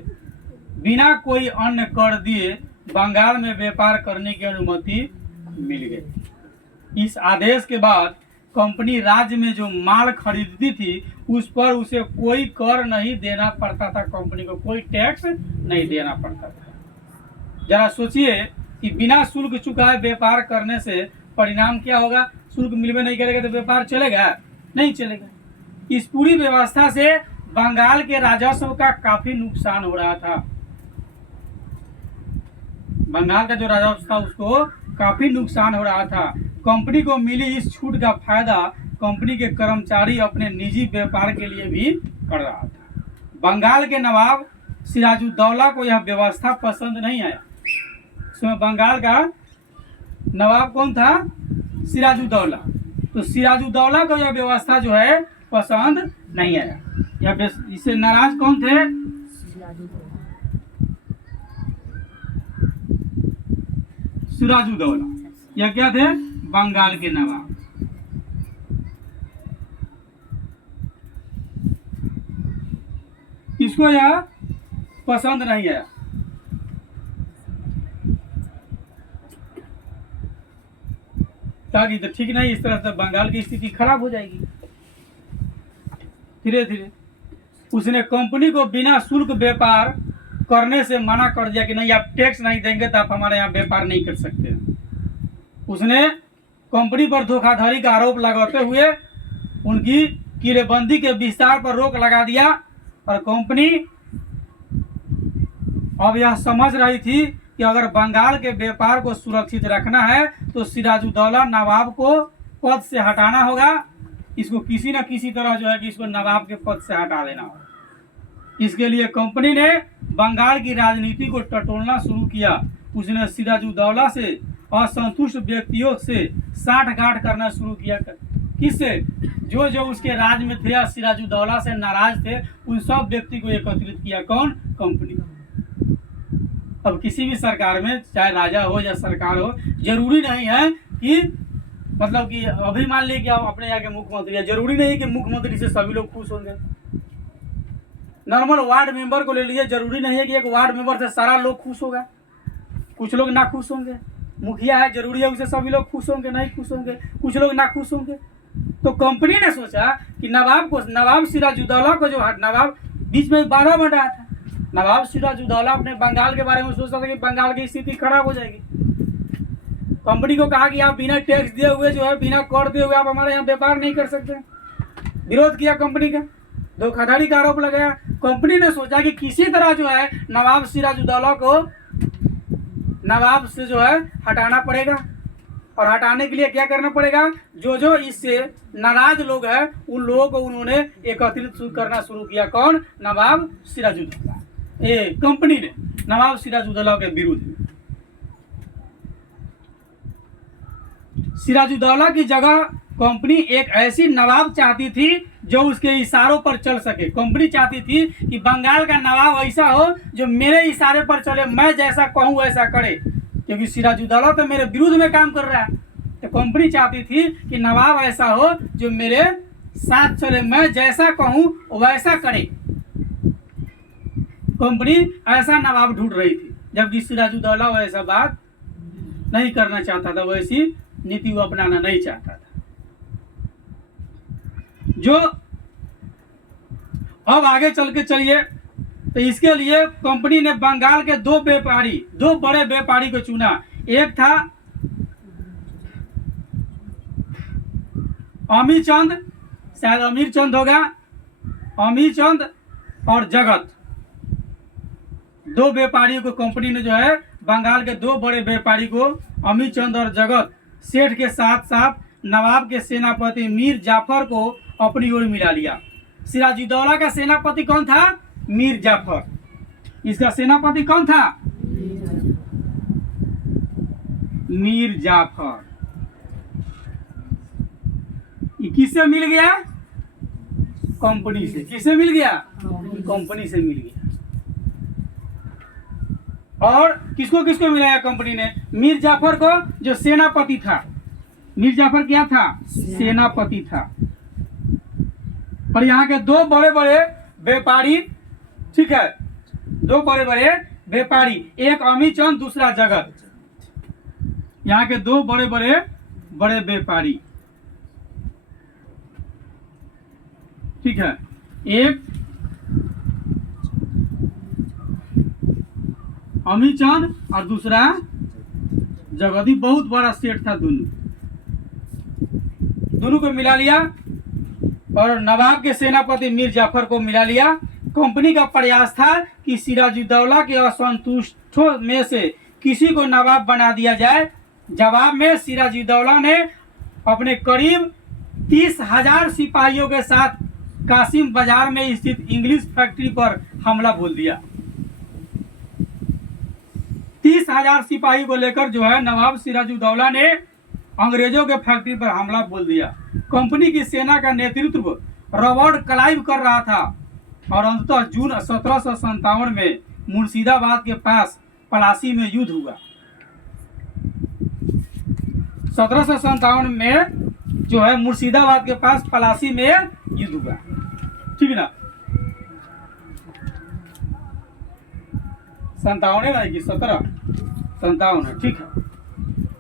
बिना कोई अन्य कर दिए बंगाल में व्यापार करने की अनुमति मिल गई। इस आदेश के बाद कंपनी राज्य में जो माल खरीदती थी उस पर उसे कोई कर नहीं देना पड़ता था, कंपनी को कोई टैक्स नहीं देना पड़ता था। जरा सोचिए कि बिना शुल्क चुकाए व्यापार करने से परिणाम क्या होगा? शुल्क मिलवे नहीं करेगा तो व्यापार चलेगा? नहीं चलेगा। इस पूरी व्यवस्था से बंगाल के राजस्व का काफी नुकसान हो रहा था। बंगाल का जो राजस्व था उसको काफी नुकसान हो रहा था। कंपनी को मिली इस छूट का फायदा कंपनी के कर्मचारी अपने निजी व्यापार के लिए भी कर रहा था। बंगाल के नवाब सिराजुद्दौला को यह व्यवस्था पसंद नहीं आया। इसमें बंगाल का नवाब कौन था? सिराजुद्दौला। तो सिराजुद्दौला को यह व्यवस्था जो है पसंद नहीं आया। यह इससे नाराज कौन थे? सिराजुद्दौला। यह क्या थे? बंगाल के नवाब। इसको यह पसंद नहीं आया। ताकि तो ठीक नहीं, इस तरह से बंगाल की स्थिति खराब हो जाएगी। धीरे धीरे उसने कंपनी को बिना शुल्क व्यापार करने से मना कर दिया कि नहीं, आप टैक्स नहीं देंगे तो आप हमारे यहाँ व्यापार नहीं कर सकते। उसने कंपनी पर धोखाधड़ी का आरोप लगाते हुए उनकी किलेबंदी के विस्तार पर रोक लगा दिया और कंपनी अब यह समझ रही थी कि अगर बंगाल के व्यापार को सुरक्षित रखना है तो सिराजुद्दौला नवाब को पद से हटाना होगा। इसको किसी न किसी तरह जो है कि इसको नवाब के पद से हटा देना होगा। इसके लिए कंपनी ने बंगाल की राजनीति को टटोलना शुरू किया। उसने सिराजुद्दौला से असंतुष्ट व्यक्तियों से साठगांठ करना शुरू किया। किससे? जो जो उसके राज में थे, सिराजुद्दौला से नाराज थे, उन सब व्यक्ति को एकत्रित किया। कौन? कंपनी। अब किसी भी सरकार में, चाहे राजा हो या सरकार हो, जरूरी नहीं है कि मतलब कि अभी मान लीजिए कि आप अपने यहाँ के मुख्यमंत्री है, जरूरी नहीं है कि मुख्यमंत्री से सभी लोग खुश होंगे। नॉर्मल वार्ड मेंबर को ले लीजिए, जरूरी नहीं है कि एक वार्ड मेंबर से सारा लोग खुश होगा, कुछ लोग ना खुश होंगे। मुखिया है, जरूरी है उसे सभी लोग खुश होंगे? नहीं खुश होंगे, कुछ लोग ना खुश होंगे। तो कंपनी ने सोचा कि नवाब सिराजुद्दौला को, जो नवाब बीच में 12 बन रहा था, नवाब सिराजुद्दौला अपने बंगाल के बारे में सोचता था कि बंगाल की स्थिति खराब हो जाएगी। कंपनी को कहा कि आप बिना टैक्स दिए हुए, जो है बिना कर दिए हुए, आप हमारे यहाँ व्यापार नहीं कर सकते। विरोध किया कंपनी का, धोखाधड़ी का आरोप लगाया। कंपनी ने सोचा कि किसी तरह जो है नवाब सिराजुद्दौला को नवाब से जो है हटाना पड़ेगा। और हटाने के लिए क्या करना पड़ेगा? जो जो इससे नाराज लोग हैं उन लोगों को उन्होंने एकत्रित करना शुरू किया। कौन? नवाब सिराजुद्दौला। कंपनी ने नवाब सिराजुद्दौला के विरुद्ध में। सिराजुद्दौला की जगह कंपनी एक ऐसी नवाब चाहती थी जो उसके इशारों पर चल सके। कंपनी चाहती थी कि बंगाल का नवाब ऐसा हो जो मेरे इशारे पर चले, मैं जैसा कहूँ वैसा करे, क्योंकि सिराजुद्दौला तो मेरे विरुद्ध में काम कर रहा है। तो कंपनी चाहती थी कि नवाब ऐसा हो जो मेरे साथ चले, मैं जैसा कहूँ वैसा करे। कंपनी ऐसा नवाब ढूंढ रही थी, जबकि सिराजुद्दौला वैसा बात नहीं करना चाहता था, वैसी नीति वो अपनाना नहीं चाहता था। जो अब आगे चल के चलिए, तो इसके लिए कंपनी ने बंगाल के दो बड़े व्यापारी को चुना। एक था अमीर चंद, शायद अमीर चंद होगा, अमीर चंद और जगत। दो व्यापारियों को कंपनी ने जो है बंगाल के दो बड़े व्यापारी को, अमीर चंद और जगत सेठ के साथ साथ नवाब के सेनापति मीर जाफर को अपनी ओर मिला लिया। सिराजुद्दौला का सेनापति कौन था? मीर जाफर। इसका सेनापति कौन था? मीर जाफर। ये किससे मिल गया? कंपनी से। किससे मिल गया? कंपनी से मिल गया। और किसको किसको मिलाया कंपनी ने? मीर जाफर को, जो सेनापति था। मीर जाफर क्या था? सेनापति था। और यहाँ के दो बड़े बड़े व्यापारी, ठीक है, दो बड़े बड़े व्यापारी, एक अमीर चंद, दूसरा जगत। यहाँ के दो बड़े बड़े व्यापारी, ठीक है, एक अमीर चंद और दूसरा जगत। बहुत बड़ा सेठ था। दोनों को मिला लिया और नवाब के सेनापति मीर जाफर को मिला लिया। कंपनी का प्रयास था कि सिराजुद्दौला के असंतुष्टों में से किसी को नवाब बना दिया जाए। जवाब में सिराजुद्दौला ने अपने करीब 30,000 सिपाहियों के साथ कासिम बाजार में स्थित इंग्लिश फैक्ट्री पर हमला बोल दिया। 30,000 सिपाही को लेकर जो है नवाब सिराजुद्दौला ने अंग्रेजों के फैक्ट्री पर हमला बोल दिया। कंपनी की सेना का नेतृत्व रॉबर्ट क्लाइव कर रहा था और अंततः जून 1757 में मुर्शिदाबाद के पास पलासी में युद्ध हुआ। 1757 में जो है मुर्शिदाबाद के पास पलासी में युद्ध हुआ, ठीक है ना? 57 है ना कि 1757 है, ठीक है।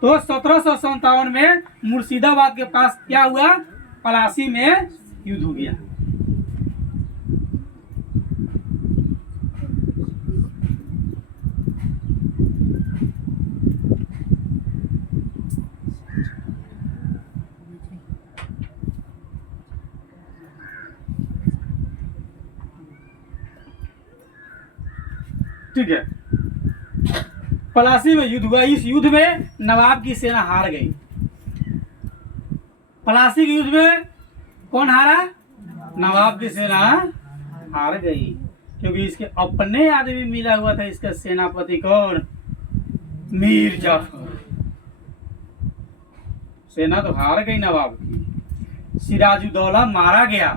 तो 1757 में मुर्शिदाबाद के पास क्या हुआ? पलासी में युद्ध हो गया। ठीक है। पलासी में युद्ध हुआ। इस युद्ध में नवाब की सेना हार गई। पलासी के युद्ध में कौन हारा? नवाब की सेना हार गई, क्योंकि इसके अपने आदमी मिला हुआ था। इसका सेनापति कौन? मीर जाफर। सेना तो हार गई नवाब की। सिराजुद्दौला मारा गया।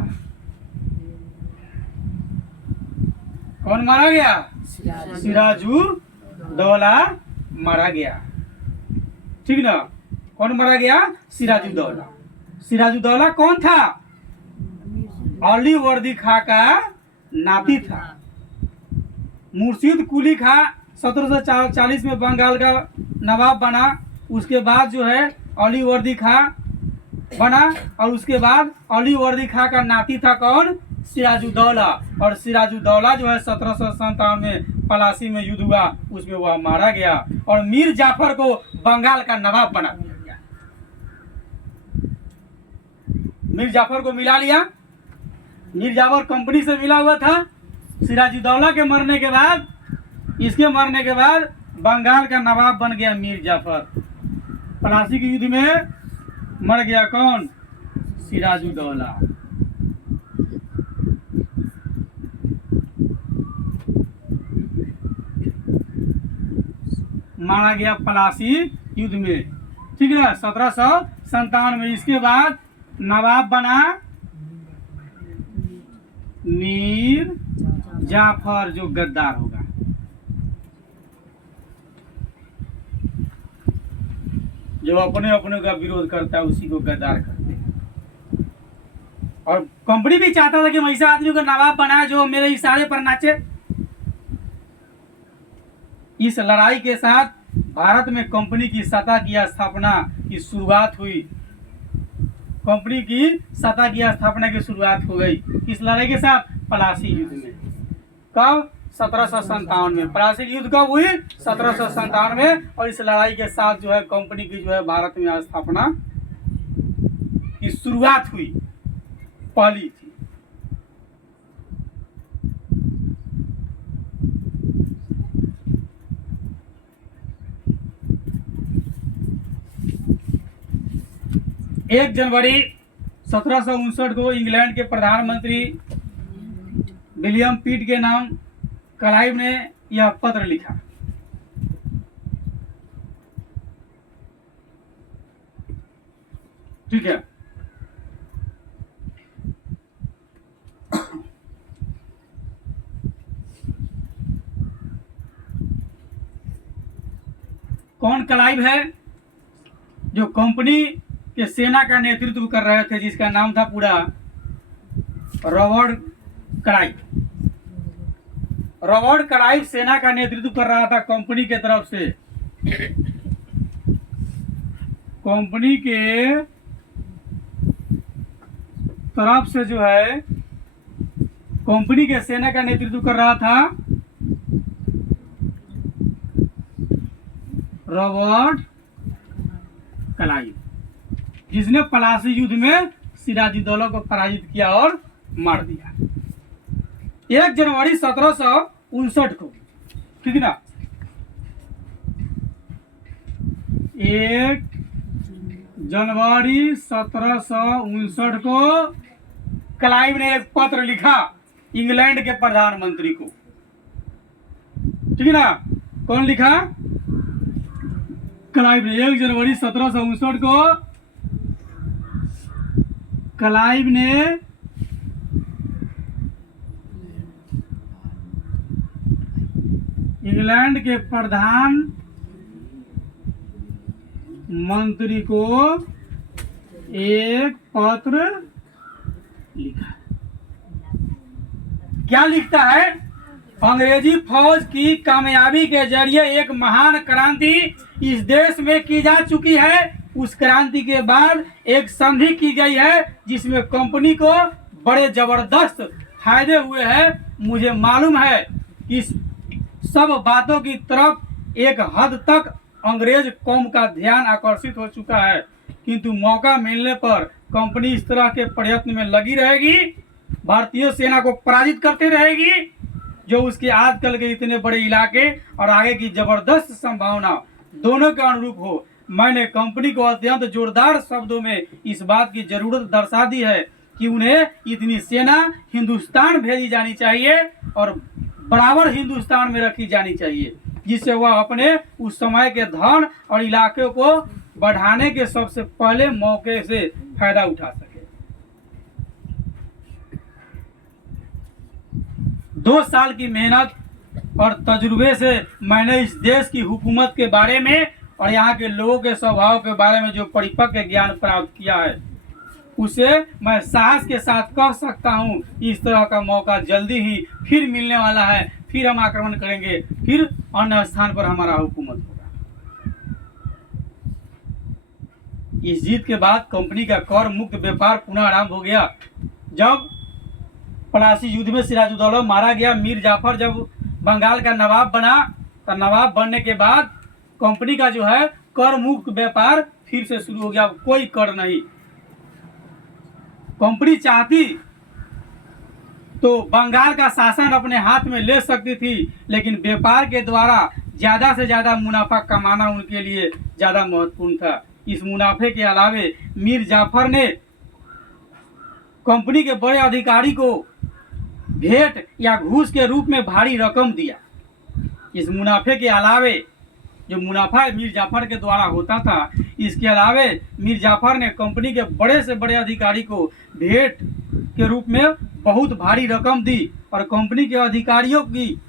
कौन मारा गया? सिराजुद्दौला मारा गया। ठीक ना? कौन मारा गया? सिराजुद्दौला। सिराजुद्दौला कौन था? अली वर्दी खां का नाती था। मुर्शिद कुली खां 1740 में बंगाल का नवाब बना। उसके बाद जो है अली वर्दी खां बना, और उसके बाद अली वर्दी खां का नाती था कौन? सिराजुद्दौला। और सिराजुद्दौला जो है 1757 में पलासी में युद्ध हुआ, उसमें वह मारा गया और मीर जाफर को बंगाल का नवाब बना दिया गया। मीर जाफर को मिला लिया। मीर जाफर कंपनी से मिला हुआ था। सिराजुद्दौला के मरने के बाद, इसके मरने के बाद बंगाल का नवाब बन गया मीर जाफर। पलासी के युद्ध में मर गया कौन? सिराजुद्दौला। मारा गया पलासी युद्ध में। ठीक है, 1757 में। इसके बाद नवाब बना मीर जाफर, जो गद्दार होगा। जो अपने अपने का विरोध करता है उसी को गद्दार करते हैं। और कंपनी भी चाहता था कि मैं ऐसा आदमी को नवाब बनाए जो मेरे इशारे पर नाचे। इस लड़ाई के साथ भारत में कंपनी की सत्ता की स्थापना की शुरुआत हुई। कंपनी की सत्ता की स्थापना की शुरुआत हो गई किस लड़ाई के साथ? पलासी युद्ध में। कब? 1757 में। पलासी युद्ध कब हुई? 1757 में। और इस लड़ाई के साथ जो है कंपनी की जो है भारत में स्थापना की शुरुआत हुई, पहली थी। एक जनवरी 1759 को इंग्लैंड के प्रधानमंत्री विलियम पिट के नाम क्लाइव ने यह पत्र लिखा। ठीक है। कौन क्लाइव है? जो कंपनी के सेना का नेतृत्व कर रहे थे, जिसका नाम था पूरा रॉबर्ट क्लाइव। रॉबर्ट क्लाइव सेना का नेतृत्व कर रहा था कंपनी के तरफ से। कंपनी के तरफ से जो है कंपनी के सेना का नेतृत्व कर रहा था रॉबर्ट क्लाइव, जिसने पलासी युद्ध में सिराजुद्दौला को पराजित किया और मार दिया। 1 जनवरी 1759 को, ठीक ना? 1 जनवरी 1759 को क्लाइव ने एक पत्र लिखा इंग्लैंड के प्रधानमंत्री को। ठीक है ना? कौन लिखा? क्लाइव ने। 1 जनवरी 1759 को क्लाइव ने इंग्लैंड के प्रधान मंत्री को एक पत्र लिखा। क्या लिखता है? अंग्रेजी फौज की कामयाबी के जरिए एक महान क्रांति इस देश में की जा चुकी है। उस क्रांति के बाद एक संधि की गई है जिसमें कंपनी को बड़े जबरदस्त फायदे हुए हैं। मुझे मालूम है कि सब बातों की तरफ एक हद तक अंग्रेज कौम का ध्यान आकर्षित हो चुका है, किंतु मौका मिलने पर कंपनी इस तरह के प्रयत्न में लगी रहेगी, भारतीय सेना को पराजित करती रहेगी जो उसके आजकल के इतने बड़े इलाके और आगे की जबरदस्त संभावना दोनों के अनुरूप हो। मैंने कंपनी को अत्यंत जोरदार शब्दों में इस बात की जरूरत दर्शा दी है कि उन्हें इतनी सेना हिंदुस्तान भेजी जानी चाहिए और बराबर हिंदुस्तान में रखी जानी चाहिए, जिससे वह अपने उस समय के धन और इलाके को बढ़ाने के सबसे पहले मौके से फायदा उठा सके। 2 साल की मेहनत और तजुर्बे से मैंने इस देश की हुकूमत के बारे में और यहाँ के लोगों के स्वभाव के बारे में जो परिपक्व ज्ञान प्राप्त किया है, उसे मैं साहस के साथ कह सकता हूँ इस तरह का मौका जल्दी ही फिर मिलने वाला है। फिर हम आक्रमण करेंगे, फिर अन्य स्थान पर हमारा हुकूमत होगा। इस जीत के बाद कंपनी का कर मुक्त व्यापार पुनः आरंभ हो गया। जब पलासी युद्ध में सिराजुद्दौला मारा गया, मीर जाफर जब बंगाल का नवाब बना, तो नवाब बनने के बाद कंपनी का जो है कर मुक्त व्यापार फिर से शुरू हो गया। कोई कर नहीं। कंपनी चाहती तो बंगाल का शासन अपने हाथ में ले सकती थी, लेकिन व्यापार के द्वारा ज्यादा से ज्यादा मुनाफा कमाना उनके लिए ज्यादा महत्वपूर्ण था। इस मुनाफे के अलावे मीर जाफर ने कंपनी के बड़े अधिकारी को भेंट या घूस के रूप में भारी रकम दिया। इस मुनाफे के अलावे जो मुनाफा मीर जाफर के द्वारा होता था, इसके अलावे मीर जाफर ने कंपनी के बड़े से बड़े अधिकारी को भेंट के रूप में बहुत भारी रकम दी और कंपनी के अधिकारियों की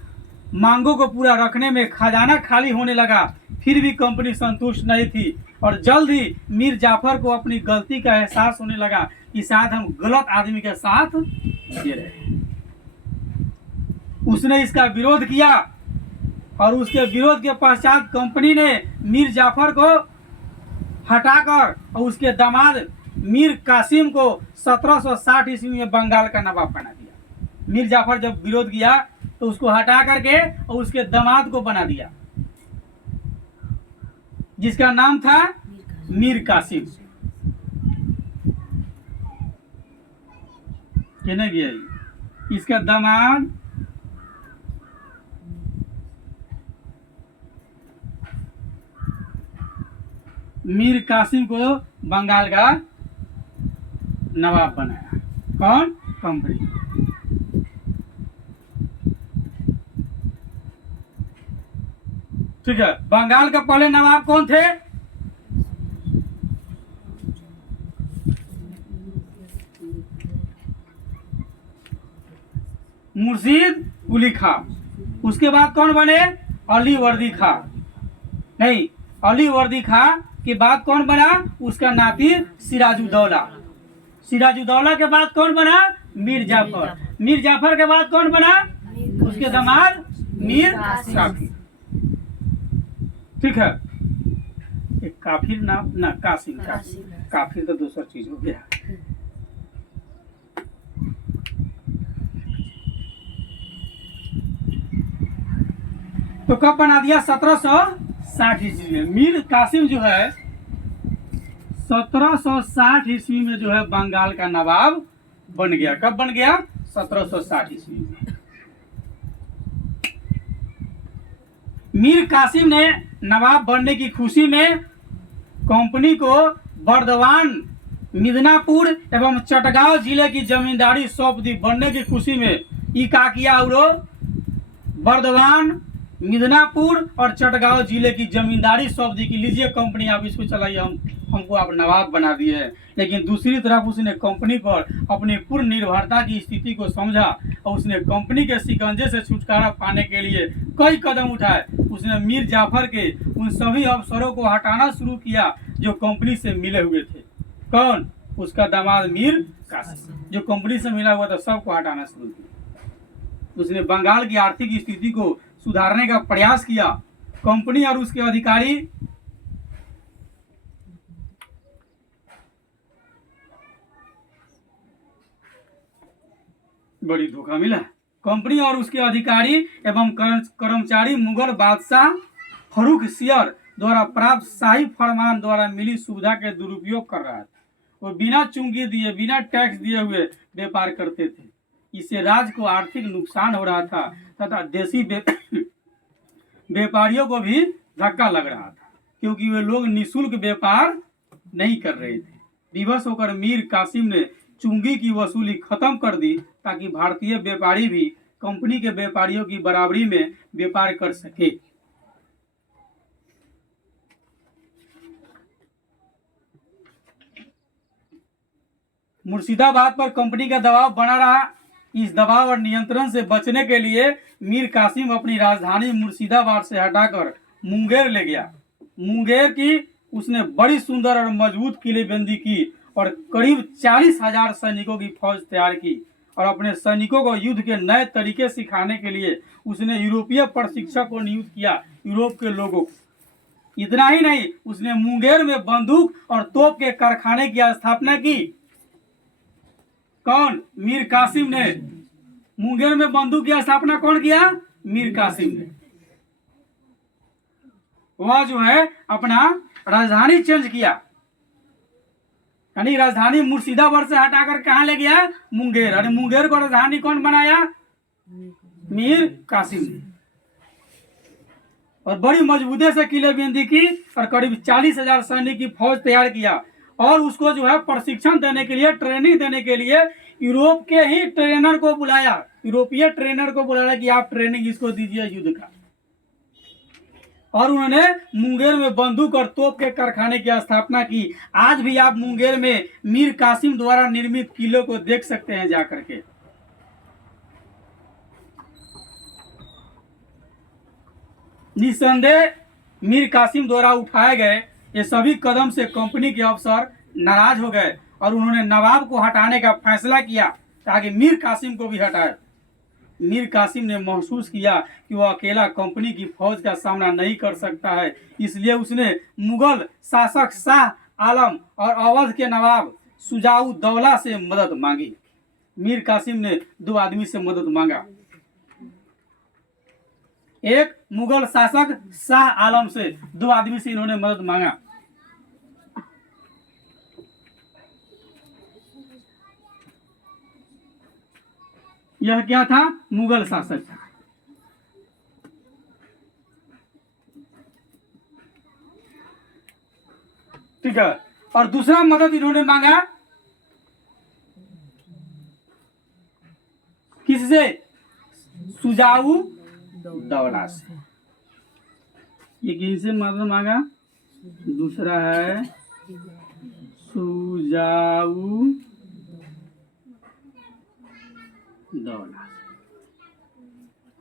मांगों को पूरा रखने में खजाना खाली होने लगा। फिर भी कंपनी संतुष्ट नहीं थी और जल्द ही मीर जाफर को अपनी गलती का एहसास होने लगा कि शायद हम गलत आदमी के साथ दे रहे हैं। उसने इसका विरोध किया और उसके विरोध के पश्चात कंपनी ने मीर जाफर को हटाकर और उसके दामाद मीर कासिम को 1760 ईस्वी में बंगाल का नवाब बना दिया। मीर जाफर जब विरोध किया तो उसको हटा करके और उसके दामाद को बना दिया, जिसका नाम था मीर कासिम। कहने गया इसका दामाद मीर कासिम को बंगाल का नवाब बनाया। कौन? कंपनी। ठीक है। बंगाल का पहले नवाब कौन थे? मुर्शीद कुली खां। उसके बाद कौन बने? अली वर्दी खां। नहीं, अली वर्दी खां के बाद कौन बना? उसका नाती सिराजुद्दौला। सिराजुद्दौला के बाद कौन बना? मीर जाफर। मीर जाफर के बाद कौन बना? उसके दामाद मीर कासिम। ठीक है। एक काफिर नाम ना, कासिम। काफिर तो दूसरा चीज हो गया। तो कब बना दिया? 1760 ईस्वी में। मीर कासिम जो है 1760 ईस्वी में जो है बंगाल का नवाब बन गया। कब बन गया? 1760 ईस्वी में। मीर कासिम ने नवाब बनने की खुशी में कंपनी को बर्दवान, मिदनापुर एवं चटगांव जिले की जमींदारी सौंप दी। बनने की खुशी में ये क्या किया? बर्दवान, मिदनापुर और चटगांव जिले की जमींदारी सौंप दी कि लीजिए कंपनी आप इसको चलाइए, हमको आप नवाब बना दिए हैं। लेकिन दूसरी तरफ उसने कंपनी पर अपनी पूर्ण निर्भरता की स्थिति को समझा और उसने कंपनी के शिकंजे से छुटकारा पाने के लिए कई कदम उठाए। उसने मीर जाफर के उन सभी अफसरों को हटाना शुरू किया जो कंपनी से मिले हुए थे। कौन? उसका दामाद मीर कासिम, जो कंपनी से मिला हुआ था, सबको हटाना शुरू किया। उसने बंगाल की आर्थिक स्थिति को सुधारने का प्रयास किया। कंपनी और उसके अधिकारी बड़ी धोखा मिला। कंपनी और उसके अधिकारी एवं कर्मचारी मुगल बादशाह फर्रुखसियर द्वारा प्राप्त शाही फरमान द्वारा मिली सुविधा के दुरुपयोग कर रहा था। वो बिना चुंगी दिए, बिना टैक्स दिए हुए व्यापार करते थे। इससे राज्य को आर्थिक नुकसान हो रहा था। तथा देसी व्यापारियों को भी धक्का लग रहा था, क्योंकि वे लोग निःशुल्क व्यापार नहीं कर रहे थे। विवश होकर मीर कासिम ने चुंगी की वसूली खत्म कर दी, ताकि भारतीय व्यापारी भी कंपनी के व्यापारियों की बराबरी में व्यापार कर सके। मुर्शिदाबाद पर कंपनी का दबाव बना रहा। इस दबाव और नियंत्रण से बचने के लिए मीर कासिम अपनी राजधानी मुर्शिदाबाद से हटाकर मुंगेर ले गया। मुंगेर की उसने बड़ी सुंदर और मजबूत किलेबंदी की और करीब 40,000 सैनिकों की फौज तैयार की, और अपने सैनिकों को युद्ध के नए तरीके सिखाने के लिए उसने यूरोपीय प्रशिक्षक को नियुक्त किया, यूरोप के लोगों को। इतना ही नहीं, उसने मुंगेर में बंदूक और तोप के कारखाने की स्थापना की। कौन? मीर कासिम ने। मुंगेर में बंदूक की स्थापना कौन किया? मीर कासिम ने। वह जो है अपना राजधानी चेंज किया, यानी राजधानी मुर्शिदाबाद से हटाकर कहाँ ले गया? मुंगेर। अरे मुंगेर को राजधानी कौन बनाया? मीर कासिम ने। और बड़ी मजबूती से किलेबंदी की और करीब 40,000 सैनिक की फौज तैयार किया, और उसको जो है प्रशिक्षण देने के लिए, ट्रेनिंग देने के लिए यूरोप के ही ट्रेनर को बुलाया, यूरोपीय ट्रेनर को बुलाया कि आप ट्रेनिंग इसको दीजिए युद्ध का। और उन्होंने मुंगेर में बंदूक और तोप के कारखाने की स्थापना की। आज भी आप मुंगेर में मीर कासिम द्वारा निर्मित किलों को देख सकते हैं जाकर के। निसंदेह मीर कासिम द्वारा उठाए गए ये सभी कदम से कंपनी के अफसर नाराज हो गए, और उन्होंने नवाब को हटाने का फैसला किया ताकि मीर कासिम को भी हटाए। मीर कासिम ने महसूस किया कि वह अकेला कंपनी की फौज का सामना नहीं कर सकता है, इसलिए उसने मुगल शासक शाह आलम और अवध के नवाब शुजाउद्दौला से मदद मांगी। मीर कासिम ने 2 आदमी से मदद मांगा। एक मुगल शासक शाह आलम से, 2 आदमी से इन्होंने मदद मांगा। यह क्या था? मुगल शासक था। ठीक है। और दूसरा मदद इन्होंने मांगा किससे? शुजाउद्दौला से। ये किससे मदद मांगा? दूसरा है शुजाउद्दौला।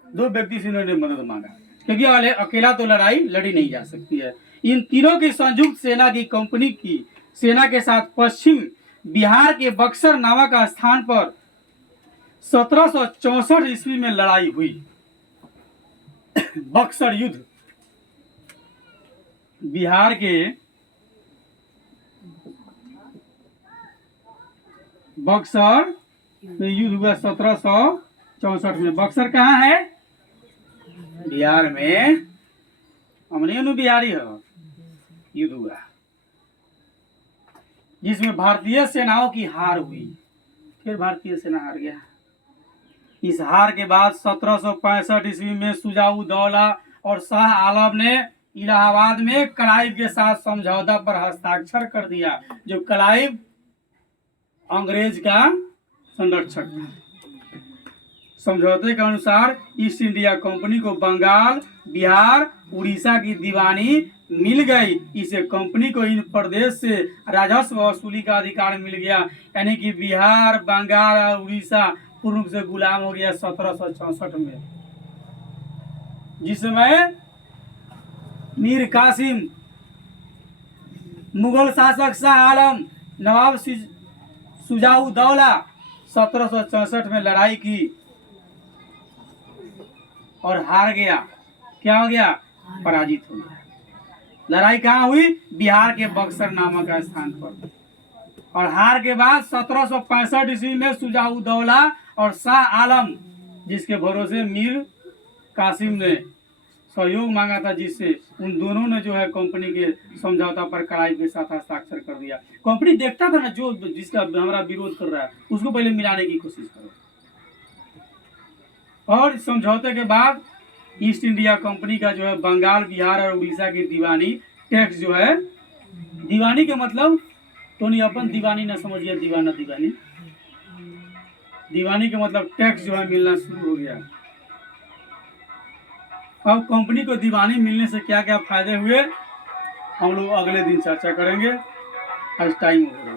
दो व्यक्ति से इन्होंने मदद मांगा, क्योंकि अकेला तो लड़ाई लड़ी नहीं जा सकती है। इन तीनों की संयुक्त सेना की कंपनी की सेना के साथ पश्चिम बिहार के बक्सर नामक स्थान पर 1764 ईस्वी में लड़ाई हुई। बक्सर युद्ध, बिहार के बक्सर में युद्ध हुआ 1764 में। बक्सर कहाँ है? बिहार में। हमने बिहारी हो। युद्ध हुआ जिसमें भारतीय सेनाओं की हार हुई। फिर भारतीय सेना हार गया। इस हार के बाद 1765 ईस्वी में शुजाउद्दौला और शाह आलम ने इलाहाबाद में क्लाइव के साथ समझौता पर हस्ताक्षर कर दिया, जो क्लाइव अंग्रेज का संरक्षक था। समझौते के अनुसार ईस्ट इंडिया कंपनी को बंगाल, बिहार, उड़ीसा की दीवानी मिल गई। इसे कंपनी को इन प्रदेश से राजस्व वसूली का अधिकार मिल गया, यानी कि बिहार, बंगाल और उड़ीसा पूर्ण रूप से गुलाम हो गया 1764 में। जिस समय मीर कासिम, मुगल शासक शाह आलम, नवाब शुजाउद्दौला 1764 में लड़ाई की और हार गया। क्या हो गया? पराजित हो गया। लड़ाई कहाँ हुई? बिहार के बक्सर नामक स्थान पर। और हार के बाद 1765 ईस्वी में शुजाउद्दौला और शाह आलम, जिसके भरोसे मीर कासिम ने सहयोग मांगा था, जिससे उन दोनों ने जो है कंपनी के समझौता पर क्लाइव के साथ हस्ताक्षर कर दिया। कंपनी देखता था ना, जो जिसका हमारा विरोध कर रहा है उसको पहले मिलाने की कोशिश करो। और समझौते के बाद ईस्ट इंडिया कंपनी का जो है बंगाल, बिहार और उड़ीसा की दीवानी टैक्स जो है, दीवानी के मतलब तो नहीं अपन दीवानी ना समझिए, दीवाना दीवानी, दीवानी के मतलब टैक्स जो है मिलना शुरू हो गया। अब कंपनी को दीवानी मिलने से क्या क्या फायदे हुए हम लोग अगले दिन चर्चा करेंगे। आज टाइम हो गया।